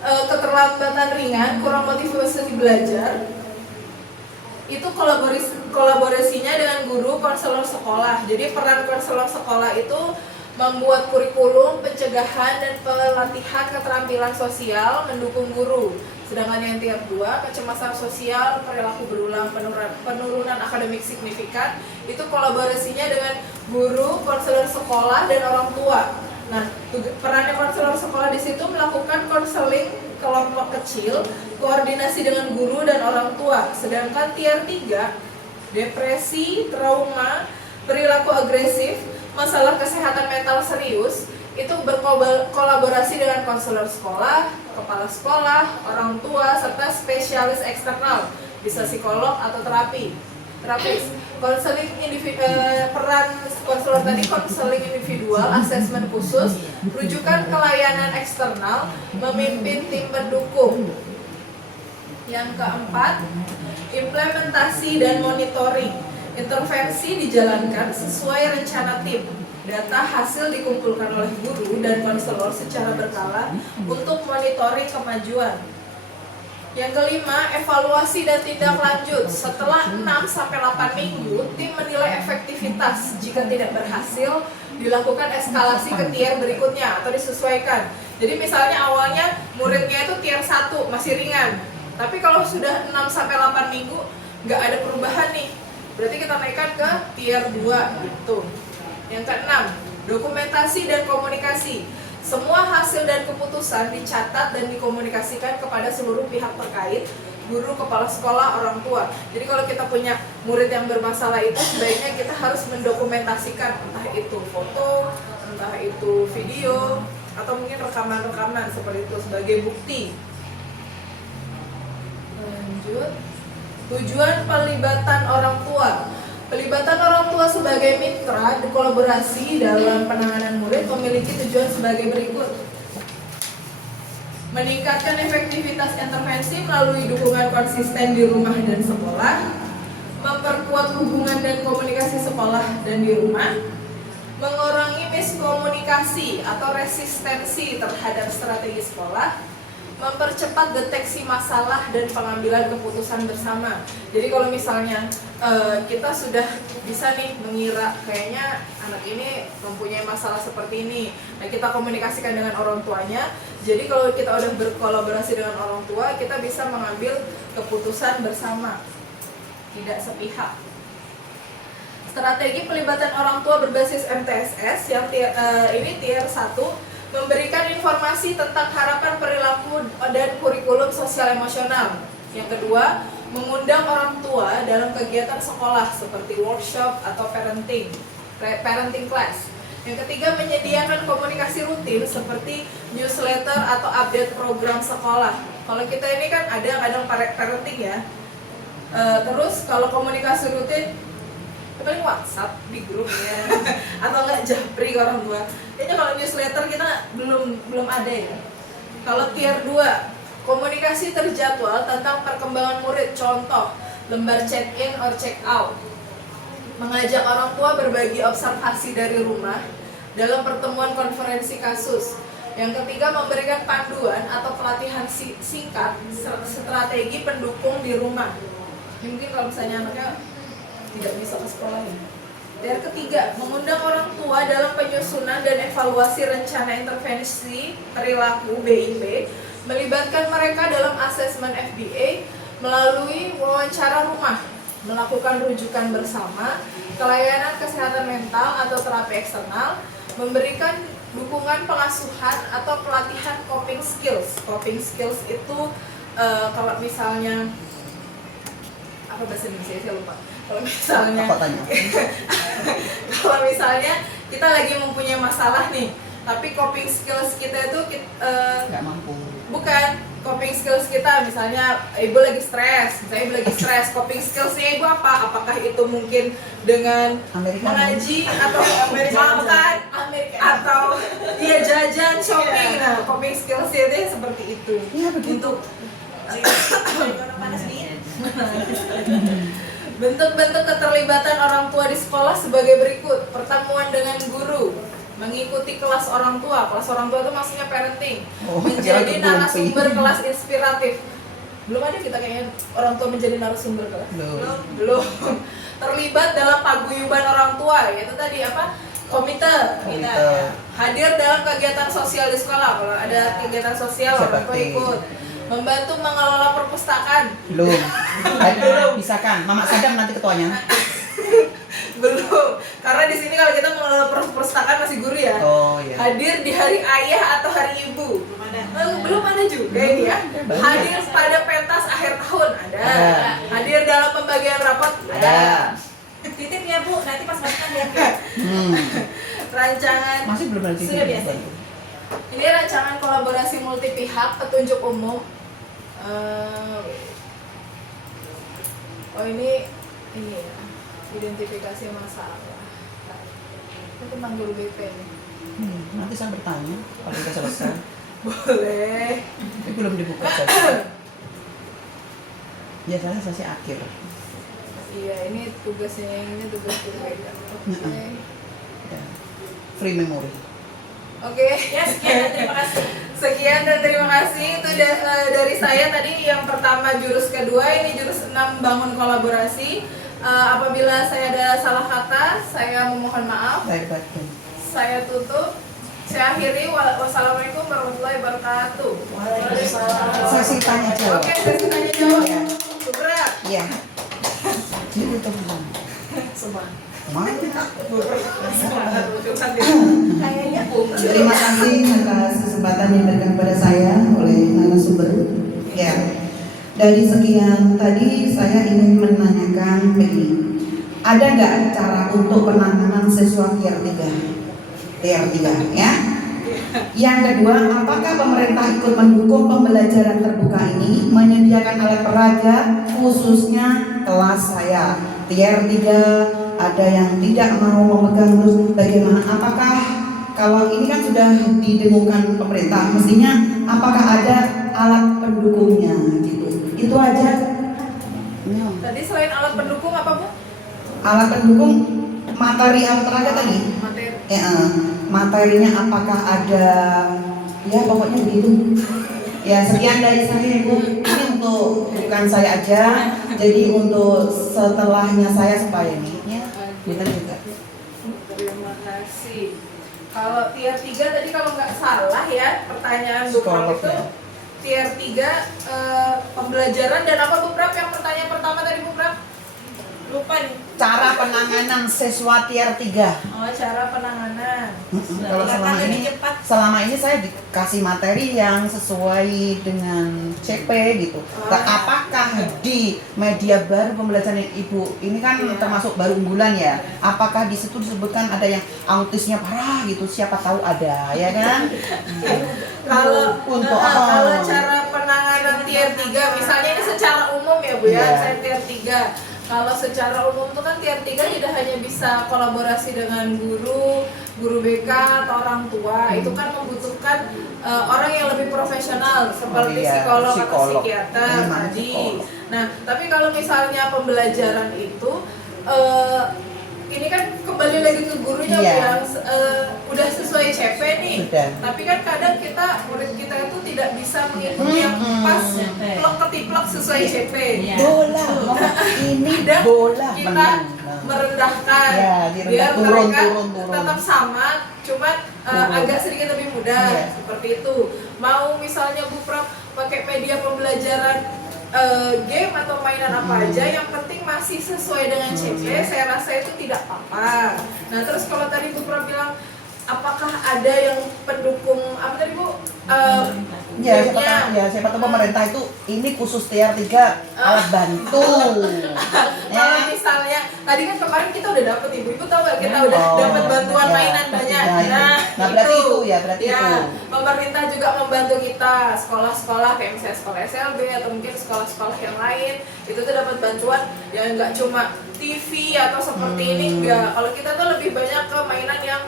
keterlambatan ringan, kurang motivasi belajar. Itu kolaborasinya dengan guru konselor sekolah. Jadi peran konselor sekolah itu membuat kurikulum, pencegahan, dan pelatihan keterampilan sosial mendukung guru. Sedangkan yang tier 2, kecemasan sosial, perilaku berulang, penurunan akademik signifikan, itu kolaborasinya dengan guru, konselor sekolah, dan orang tua. Nah, perannya konselor sekolah di situ melakukan konseling kelompok kecil, koordinasi dengan guru dan orang tua. Sedangkan tier 3, depresi, trauma, perilaku agresif, masalah kesehatan mental serius, itu berkolaborasi dengan konselor sekolah, kepala sekolah, orang tua, serta spesialis eksternal, bisa psikolog atau terapis. Konseling peran konselor tadi konseling individual, asesmen khusus, rujukan ke layanan eksternal, memimpin tim pendukung. Yang keempat, implementasi dan monitoring. Intervensi dijalankan sesuai rencana tim. Data hasil dikumpulkan oleh guru dan konselor secara berkala untuk monitoring kemajuan. Yang kelima, evaluasi dan tindak lanjut. Setelah 6-8 minggu, tim menilai efektivitas. Jika tidak berhasil, dilakukan eskalasi ke tier berikutnya atau disesuaikan. Jadi misalnya awalnya muridnya itu tier 1 masih ringan, tapi kalau sudah 6-8 minggu nggak ada perubahan nih, berarti kita naikkan ke tier 2 gitu. Yang keenam, dokumentasi dan komunikasi. Semua hasil dan keputusan dicatat dan dikomunikasikan kepada seluruh pihak terkait, guru, kepala sekolah, orang tua. Jadi kalau kita punya murid yang bermasalah itu, sebaiknya kita harus mendokumentasikan, entah itu foto, entah itu video, atau mungkin rekaman-rekaman seperti itu sebagai bukti. Lanjut. Tujuan pelibatan orang tua. Pelibatan orang tua sebagai mitra kolaborasi dalam penanganan murid memiliki tujuan sebagai berikut. Meningkatkan efektivitas intervensi melalui dukungan konsisten di rumah dan sekolah, memperkuat hubungan dan komunikasi sekolah dan di rumah, mengurangi miskomunikasi atau resistensi terhadap strategi sekolah, mempercepat deteksi masalah dan pengambilan keputusan bersama. Jadi kalau misalnya kita sudah bisa nih mengira kayaknya anak ini mempunyai masalah seperti ini, nah kita komunikasikan dengan orang tuanya. Jadi kalau kita udah berkolaborasi dengan orang tua, kita bisa mengambil keputusan bersama, tidak sepihak. Strategi pelibatan orang tua berbasis MTSS yang ini tier 1, memberikan informasi tentang harapan perilaku dan kurikulum sosial emosional. Yang kedua, mengundang orang tua dalam kegiatan sekolah seperti workshop atau parenting class. Yang ketiga, menyediakan komunikasi rutin seperti newsletter atau update program sekolah. Kalau kita ini kan ada kadang parenting ya. Terus kalau komunikasi rutin paling WhatsApp di grup ya, atau enggak japri ke orang tua. Jadi kalau newsletter kita belum ada ya. Kalau tier 2, komunikasi terjadwal tentang perkembangan murid. Contoh, lembar check-in or check-out. Mengajak orang tua berbagi observasi dari rumah dalam pertemuan konferensi kasus. Yang ketiga, memberikan panduan atau pelatihan singkat strategi pendukung di rumah. Mungkin kalau misalnya anaknya tidak bisa ke sekolah ya. Dan ketiga, mengundang orang tua dalam penyusunan dan evaluasi rencana intervensi perilaku BIP, melibatkan mereka dalam asesmen FBA melalui wawancara rumah, melakukan rujukan bersama, pelayanan kesehatan mental atau terapi eksternal, memberikan dukungan pengasuhan atau pelatihan coping skills. Coping skills itu kalau misalnya apa bahasa Indonesia saya lupa. Kalau misalnya kalau misalnya kita lagi mempunyai masalah nih, tapi coping skills kita itu nggak mampu. Bukan, coping skills kita misalnya ibu lagi stres, coping skillsnya ibu apa? Apakah itu mungkin dengan mengaji atau makan atau dia jajan shopping? Nah, coping skillsnya itu seperti itu. Iya begitu. Bentuk-bentuk keterlibatan orang tua di sekolah sebagai berikut. Pertemuan dengan guru, mengikuti kelas orang tua. Kelas orang tua itu maksudnya parenting. Menjadi narasumber kelas inspiratif. Belum ada kita kayaknya orang tua menjadi narasumber kelas. Belum. Terlibat dalam paguyuban orang tua, yaitu tadi apa? Komite. Hadir dalam kegiatan sosial di sekolah. Kalau ada kegiatan sosial orang tua ikut. Membantu mengelola perpustakaan. Belum. Ayo, bisa kan? Mama Sadam nanti ketuanya. Belum. Karena di sini kalau kita mengelola perpustakaan masih guru ya. Oh iya. Hadir di hari ayah atau hari ibu. Belum ada juga ini ya. Hadir pada pentas akhir tahun ada. Hadir dalam pembagian rapat ada. Titip ya Bu, nanti pas makan ya. Rancangan Masih belum ada Sudah biasa. Ini rancangan kolaborasi multi pihak petunjuk umum. Oh ini ya, identifikasi masalah. Itu tentang guru BP nih. Nanti saya bertanya kalau sudah selesai. Boleh. Tapi belum dibuka saja. Biasanya sesi akhir. Iya, ini tugasnya ini tugas guru BP. Oke. Ya. Free memory. Oke, ya sekian dan terima kasih. Sekian dan terima kasih. Itu dari saya tadi yang pertama jurus kedua, ini jurus 6 bangun kolaborasi. Apabila saya ada salah kata, saya memohon maaf. Baik. Saya tutup. Saya akhiri. Wassalamualaikum warahmatullahi wabarakatuh. Waalaikumsalam. Sesi tanya jawab. Oke, sesi tanya jawab. Ya. Berat. Iya. Jadi itu belum. Semua. Mana? Kayaknya Bu. Terima kasih atas kesempatan yang diberikan kepada saya oleh narasumber. Ya, dari sekian tadi saya ingin menanyakan begini, ada nggak cara untuk penanganan siswa tier 3 ya? Yang kedua, apakah pemerintah ikut mendukung pembelajaran terbuka ini, menyediakan alat peraga khususnya kelas saya tier 3? Ada yang tidak mau memegang, terus bagaimana? Apakah kalau ini kan sudah didengungkan pemerintah, mestinya apakah ada alat pendukungnya gitu? Itu aja. Tadi selain alat pendukung apa Bu? Alat pendukung materi alat peraga tadi. Materi. Materinya apakah ada? Ya pokoknya begitu. Ya sekian dari saya Ibu. Ini untuk bukan saya aja, jadi untuk setelahnya saya supaya ini. Kita juga. Terima kasih. Kalau tier 3 tadi kalau nggak salah ya pertanyaan Bu Prap itu tier 3 pembelajaran dan apa Bu Prap yang pertanyaan pertama tadi Bu Prap? Lupa nih. Cara cara penanganan siswa tier 3. Oh, cara penanganan. Kalau selama ini saya dikasih materi yang sesuai dengan CP gitu. Apakah di media baru pembelajaran Ibu ini kan termasuk baru unggulan ya? Apakah di situ disebutkan ada yang autisnya parah gitu? Siapa tahu ada, ya kan? Kalau Untuk kalau cara penanganan tier 3 misalnya ini secara umum ya Bu ya, Iya. saya tier 3. Kalau secara umum itu kan tier 3 tidak hanya bisa kolaborasi dengan guru BK atau orang tua. Itu kan membutuhkan orang yang lebih profesional seperti iya, psikolog atau psikolog. psikiater Memang tadi. psikolog. Nah, tapi kalau misalnya pembelajaran itu ini kan kembali lagi ke gurunya Iya. bilang udah sesuai CP nih. Sudah. Tapi kan kadang murid kita itu tidak bisa mengikuti yang pas plek ketiplek sesuai CP. Iya. Bola, ini Dan bola kita menang. merendahkan Ya, direndah, biar turun, mereka turun. tetap sama, cuman agak sedikit lebih mudah Iya. seperti itu. Mau misalnya Bu Prab pakai media pembelajaran game atau mainan apa aja, yang penting masih sesuai dengan CP, saya rasa itu tidak apa-apa. Nah terus kalau tadi Bu Prab bilang apakah ada yang pendukung apa tadi Bu? Ya, Gamenya? siapa tahu pemerintah itu ini khusus tier 3 alat bantu. Kalau misalnya tadi kan kemarin kita udah dapet Ibu tahu nggak kita udah Oh, dapat bantuan ya, mainan banyak. ya, nah, berarti itu ya, berarti itu. Pemerintah juga membantu kita, sekolah-sekolah kayak misalnya sekolah SLB atau mungkin sekolah-sekolah yang lain itu tuh dapat bantuan yang nggak cuma TV atau seperti ini enggak. Kalau kita tuh lebih banyak ke mainan yang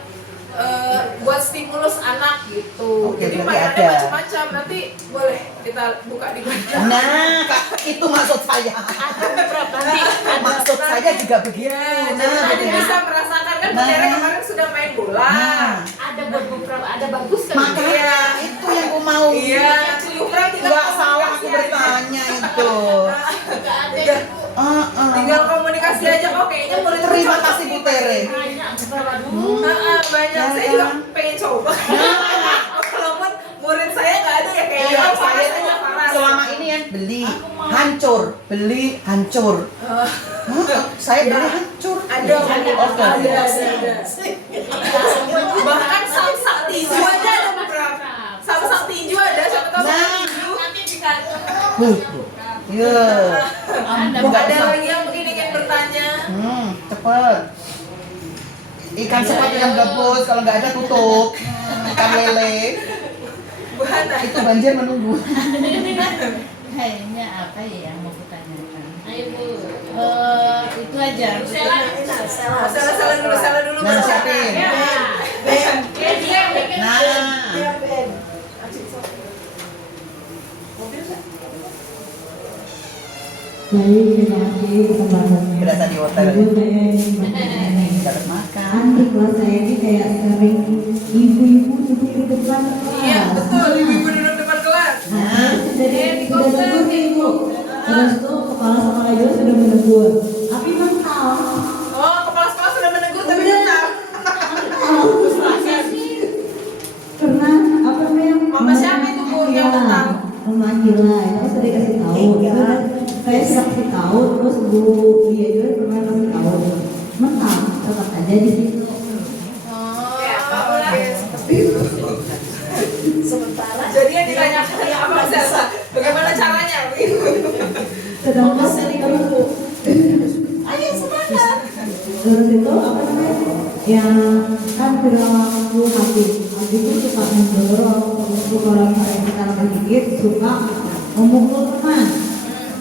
buat stimulus anak gitu. Oke, Jadi berarti mainannya ada. macam-macam. Nanti boleh kita buka di gudang. Nah, Kak, itu maksud saya. Maksud saya juga begitu. Ya, jadi Anda bisa merasakan kan Putera kemarin sudah main bola. Ada buat beberapa, ada bagus kan? Makanya itu yang aku mau. Iya, Ciluprang tinggal Nggak salah aku komunikasi aja. bertanya itu. Tinggal, tinggal komunikasi aja kok kayaknya murid Terima kasih Bu Tere. banyak. Ya, Saya juga kan? pengen coba. Walaupun murid saya nggak ada ya kayaknya. Iya, Oh, saya panas itu aja, panas. selama ini ya beli hancur. Saya beli hancur. Ada, Oke. ada. Bahkan samsak tinju aja ada beberapa. Samsak tinju ada, siapa tahu samsak Nah. tinju. Nanti di kantor. Iya. Ada lagi yang ingin bertanya? Cepet. Ikan sepat yang gabus, kalau nggak ada tutup. Ikan lele. Bu Hana. Itu banjir menunggu. Kayaknya apa ya yang mau kutanyakan? Ayo Bu. Itu aja. Salah dulu. Nah, siapin. Ya. Nah. Baik, terima kasih kesempatannya. Berasa di hotel. Ibu saya Dapat makan. kan di kelas saya ini kayak sering ibu-ibu duduk di depan kelas. Iya, betul. Ibu-ibu duduk depan kelas. Nah, jadi sudah tegur nih ibu. Terus tuh kepala sekolah juga sudah menegur. Tapi mental. Oh, kepala sekolah sudah menegur tapi bentar. Karena apa namanya? Mama siapa itu, Bu, yang mental? Mama Gila, itu kan sudah dikasih tahu. Itu kan saya sudah kasih tahu, terus Bu dia juga pernah kasih tahu. Mental, tetap aja di situ. Oh, oke. Seperti itu. Sementara Jadi yang ditanyakan apa Mas Elsa? Bagaimana caranya? Begitu. Sedangkan terus ayo semangat. terus itu apa namanya? Yang kan perilaku Habib itu suka mendorong, terus kalau misalnya kita lagi dikit suka memukul teman.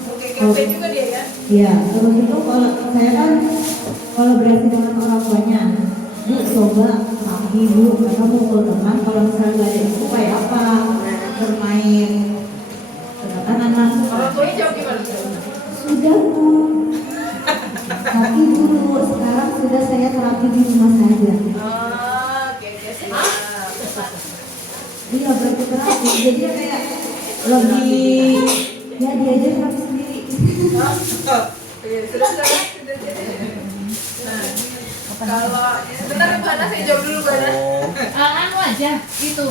Oke, campaign juga dia ya? Iya, terus itu kalau saya kan kolaborasi dengan orang tuanya. Bu, coba kami Bu, mereka mukul teman. Kalau misalnya nggak ada itu kayak apa? Bermain. Sedangkan anak Orang tuanya jawab gimana? sudah Bu. Tapi dulu sekarang sudah saya terapi di rumah saja. Oh, oke, siap. Iya berarti terapi. Jadi dia kayak lebih ya dia aja terapi sendiri. Oke, sudah. Nah, kalau sebentar Bu Hana saya jawab dulu Bu Hana. Anu aja, itu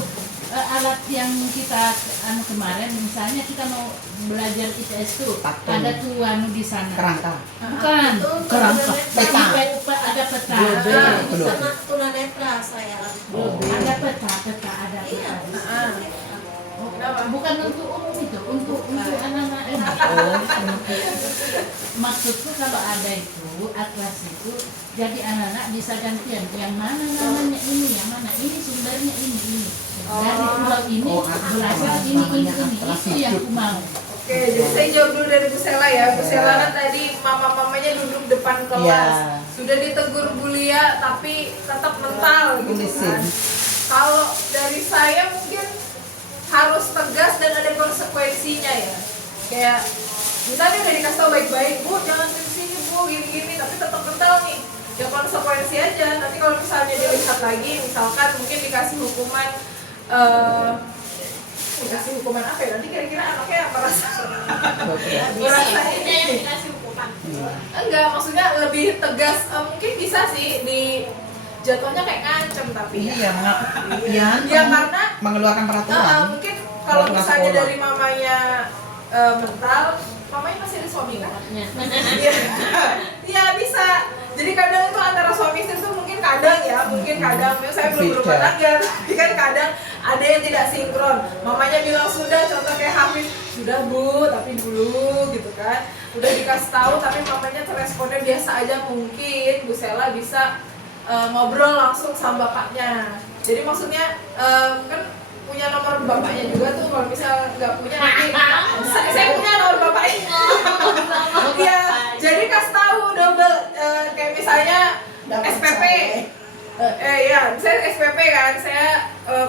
alat yang kita kemarin misalnya kita mau belajar IPS tuh Patung. ada tuh di sana. Kerangka. Bukan. Kerangka. Peta. Ada peta. Belum. Sama tunanetra saya. Ada peta ada Iya. peta. Bukan untuk umum itu, untuk anak-anak ini. Maksudku kalau ada itu atlas itu, jadi anak-anak bisa gantian. Yang mana namanya ini, yang mana ini sumbernya ini. Dari pulau ini berasal ini. Itu yang aku mau. Oke, jadi saya jawab dulu dari Bu Sela ya. Bu Sela kan tadi mama-mamanya duduk depan kelas. Iya. Sudah ditegur Bu Lia tapi tetap mental gitu kan. Kalau dari saya mungkin harus tegas dan ada konsekuensinya ya. Kayak misalnya udah dikasih tau baik-baik, Bu jangan ke sini Bu, gini-gini, tapi tetap mental nih. Ya konsekuensi aja. Nanti kalau misalnya dilihat lagi, misalkan mungkin dikasih hukuman apa ya? Nanti kira-kira anaknya merasa Ini yang dikasih hukuman. enggak, maksudnya lebih tegas. Mungkin bisa sih di jatuhnya kayak ngancem tapi Iya, ya, ya karena mengeluarkan peraturan. mungkin kalau Peraturan misalnya sekolah. dari mamanya mental, mamanya masih ada suami kan? Iya. Iya bisa. Jadi kadang itu antara suami istri itu mungkin kadang ya, saya belum berumah tangga, tapi kan kadang ada yang tidak sinkron. Mamanya bilang sudah, contoh kayak Hafiz, sudah Bu, tapi dulu gitu kan. Udah dikasih tahu tapi mamanya responnya biasa aja, mungkin Bu Sela bisa ngobrol langsung sama bapaknya. Jadi maksudnya kan punya nomor bapaknya juga tuh, kalau misal nggak punya nanti saya punya nomor bapaknya. Iya, jadi kasih tahu double kayak misalnya SPP. Ya, saya SPP kan, saya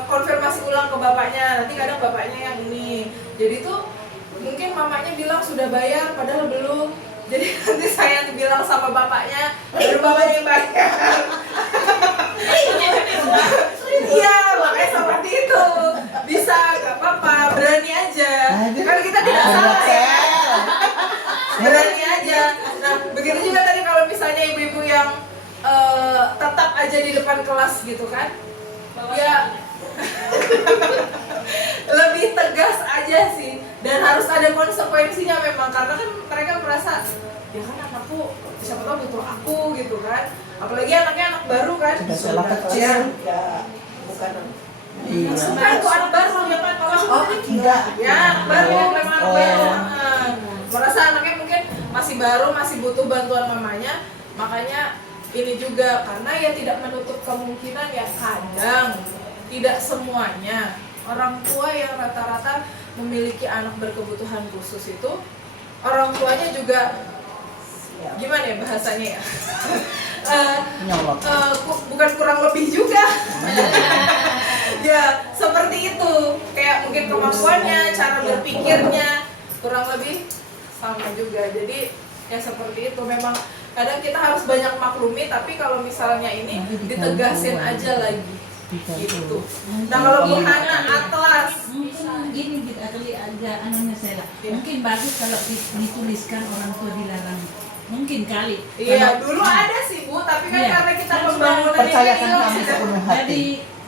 konfirmasi ulang ke bapaknya. Nanti kadang bapaknya yang ini. Jadi tuh mungkin mamanya bilang sudah bayar padahal belum. Jadi nanti saya bilang sama bapaknya, baru bapaknya yang bayar. Iya, makanya seperti itu. Bisa, gak apa-apa, berani aja. Kan kita tidak salah ya. Berani aja. Nah, begitu juga tadi kalau misalnya ibu-ibu yang tetap aja di depan kelas gitu kan. Ya lebih tegas aja sih, dan harus ada konsekuensinya memang, karena kan mereka merasa ya kan anakku siapa tahu butuh aku gitu kan, apalagi anaknya anak baru kan. Sudah kecil. Bukan. Iya. Bukan kok anak baru yang Oh, enggak. ya anak baru, memang anak Oh. baru. Merasa anaknya mungkin masih baru, masih butuh bantuan mamanya, makanya ini juga karena ya tidak menutup kemungkinan ya kadang tidak semuanya orang tua yang rata-rata memiliki anak berkebutuhan khusus itu orang tuanya juga gimana ya bahasanya ya Nyolot. bukan kurang lebih juga. Ya seperti itu, kayak mungkin kemampuannya, cara berpikirnya kurang lebih sama juga. Jadi ya seperti itu, memang kadang kita harus banyak maklumi, tapi kalau misalnya ini ditegasin aja lagi gitu. Nah kalau Bu Hana atlas Gini kita kali aja anaknya saya. Mungkin bagus kalau dituliskan orang tua dilarang. Mungkin kali. iya dulu ada sih Bu, tapi kan Iya. karena kita pembangunan Percayakan ini kami sepenuh hati. Jadi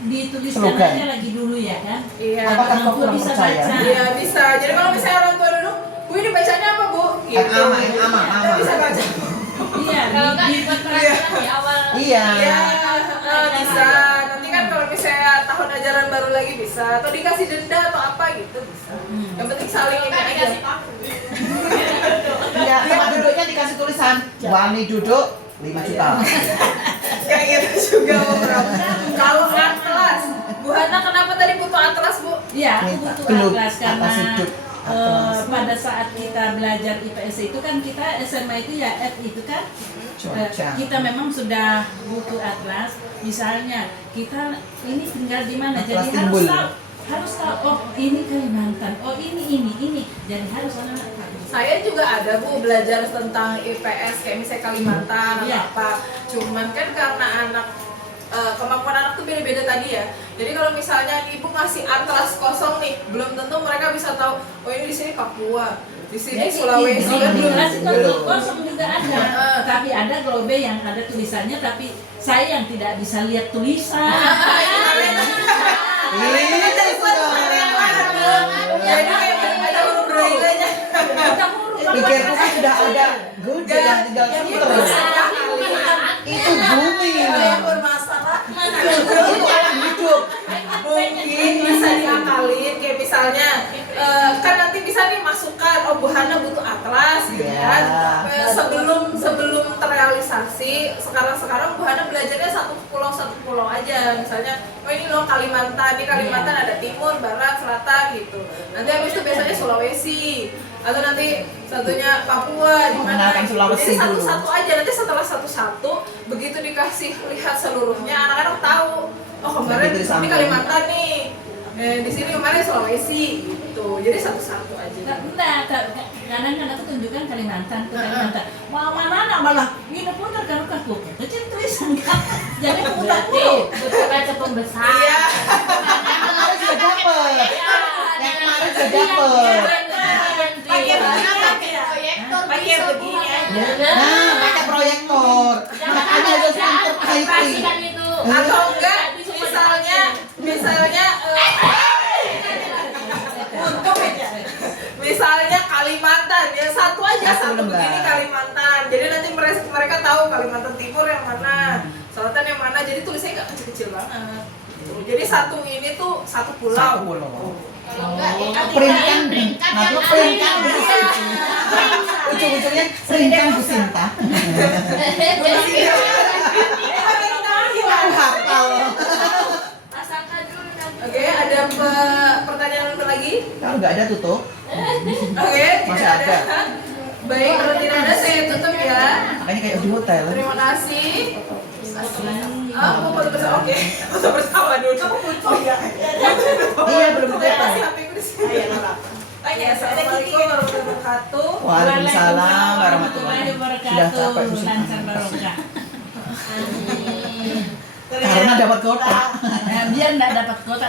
dituliskan Slogan. aja lagi dulu ya kan. iya. Apakah Orang kau tua kurang bisa percaya? baca. Iya bisa. Jadi kalau misalnya orang tua duduk, Bu ini bacanya apa Bu? Gitu. Ama. Kita bisa baca. Iya, Kalau nggak di dibuat peraturan di awal. Iya. Iya, bisa. Nanti kan kalau misalnya tahun ajaran baru lagi bisa, atau dikasih denda atau apa gitu bisa. Yang penting saling ini Nggak aja. dikasih paku. Iya, tempat duduknya dikasih tulisan wani duduk 5 juta. Kayak gitu juga Bro. Kalau atlas, Bu Hana kenapa tadi butuh atlas Bu? Iya, aku butuh Belum atlas karena atas hidup. pada saat kita belajar IPS itu kan kita SMA itu ya F itu kan Cuaca. kita memang sudah butuh atlas. Misalnya kita ini tinggal di mana, Atlas jadi timbul. harus tahu oh ini Kalimantan, oh ini, jadi harus anak-anak tahu. Saya juga ada Bu belajar tentang IPS kayak misalnya Kalimantan atau Iya. apa. Cuman kan karena anak kemampuan anak tuh beda-beda tadi ya. Jadi kalau misalnya ibu ngasih atlas kosong nih, belum tentu mereka bisa tahu. Oh ini di sini Papua, di sini Sulawesi kan belum. Kelas itu belum. kosong juga ada, tapi ada globe yang ada tulisannya, tapi saya yang tidak bisa lihat tulisan. Itu kalian. Ini sudah. Jadi kayak ada huruf braille-nya. Pikirku kan sudah ada Google yang tinggal terus. Itu bumi. Yang bermasalah. Itu alam hidup. Mungkin bisa diakalin kayak misalnya kan nanti bisa nih masukkan Bu Hana butuh atlas gitu kan. Sebelum terrealisasi sekarang Bu Hana belajarnya satu pulau aja. Misalnya ini loh Kalimantan, di Kalimantan ada timur, barat, selatan gitu. Nanti habis itu biasanya Sulawesi atau nanti satunya Papua di mana. Mengenalkan Sulawesi Jadi dulu. satu-satu aja, nanti setelah satu-satu begitu dikasih lihat seluruhnya anak-anak tahu. Oh kemarin Begitu ini disambung. Kalimantan nih, di sini kemarin Sulawesi gitu. Jadi satu-satu aja. Enggak, kadang kan aku tunjukkan Kalimantan. Mau mana nak malah ini pun terkadang aku kecil tulisan kan. Jadi aku udah Butuh baca pembesar. Iya. Kemarin sudah dapet. Yang kemarin sudah dapet. Pakai proyektor Pakai begini aja. Nah, pakai proyektor. Makanya harus memperbaiki. itu. Atau enggak misalnya Kalimantan ya satu aja satu lembar. begini Kalimantan. Jadi nanti mereka tahu Kalimantan Timur yang mana, selatan yang mana. Jadi tulisnya nggak kecil-kecil banget. Tuh, jadi satu ini tuh satu pulau. Satu pulau. Kalau enggak ya Printkan, nah itu printkan Bu Iya. Ujung-ujungnya printkan Bu Sinta. Hafal. Oke, ada pertanyaan lagi? Kalau nggak ada tutup. Oke, Masih tidak ada. Baik, kalau tidak ada saya tutup ya. Makanya kayak di hotel. Terima kasih. Aku foto bersama. Oke, foto bersama dulu. Oh iya. Iya, belum Oke, tutup. masih HP ku di sini. Assalamualaikum warahmatullahi wabarakatuh. Waalaikumsalam warahmatullahi wabarakatuh. Sudah capek Bu Sinta. Lancar barokah. Karena dapat kota. Biar enggak dapat kota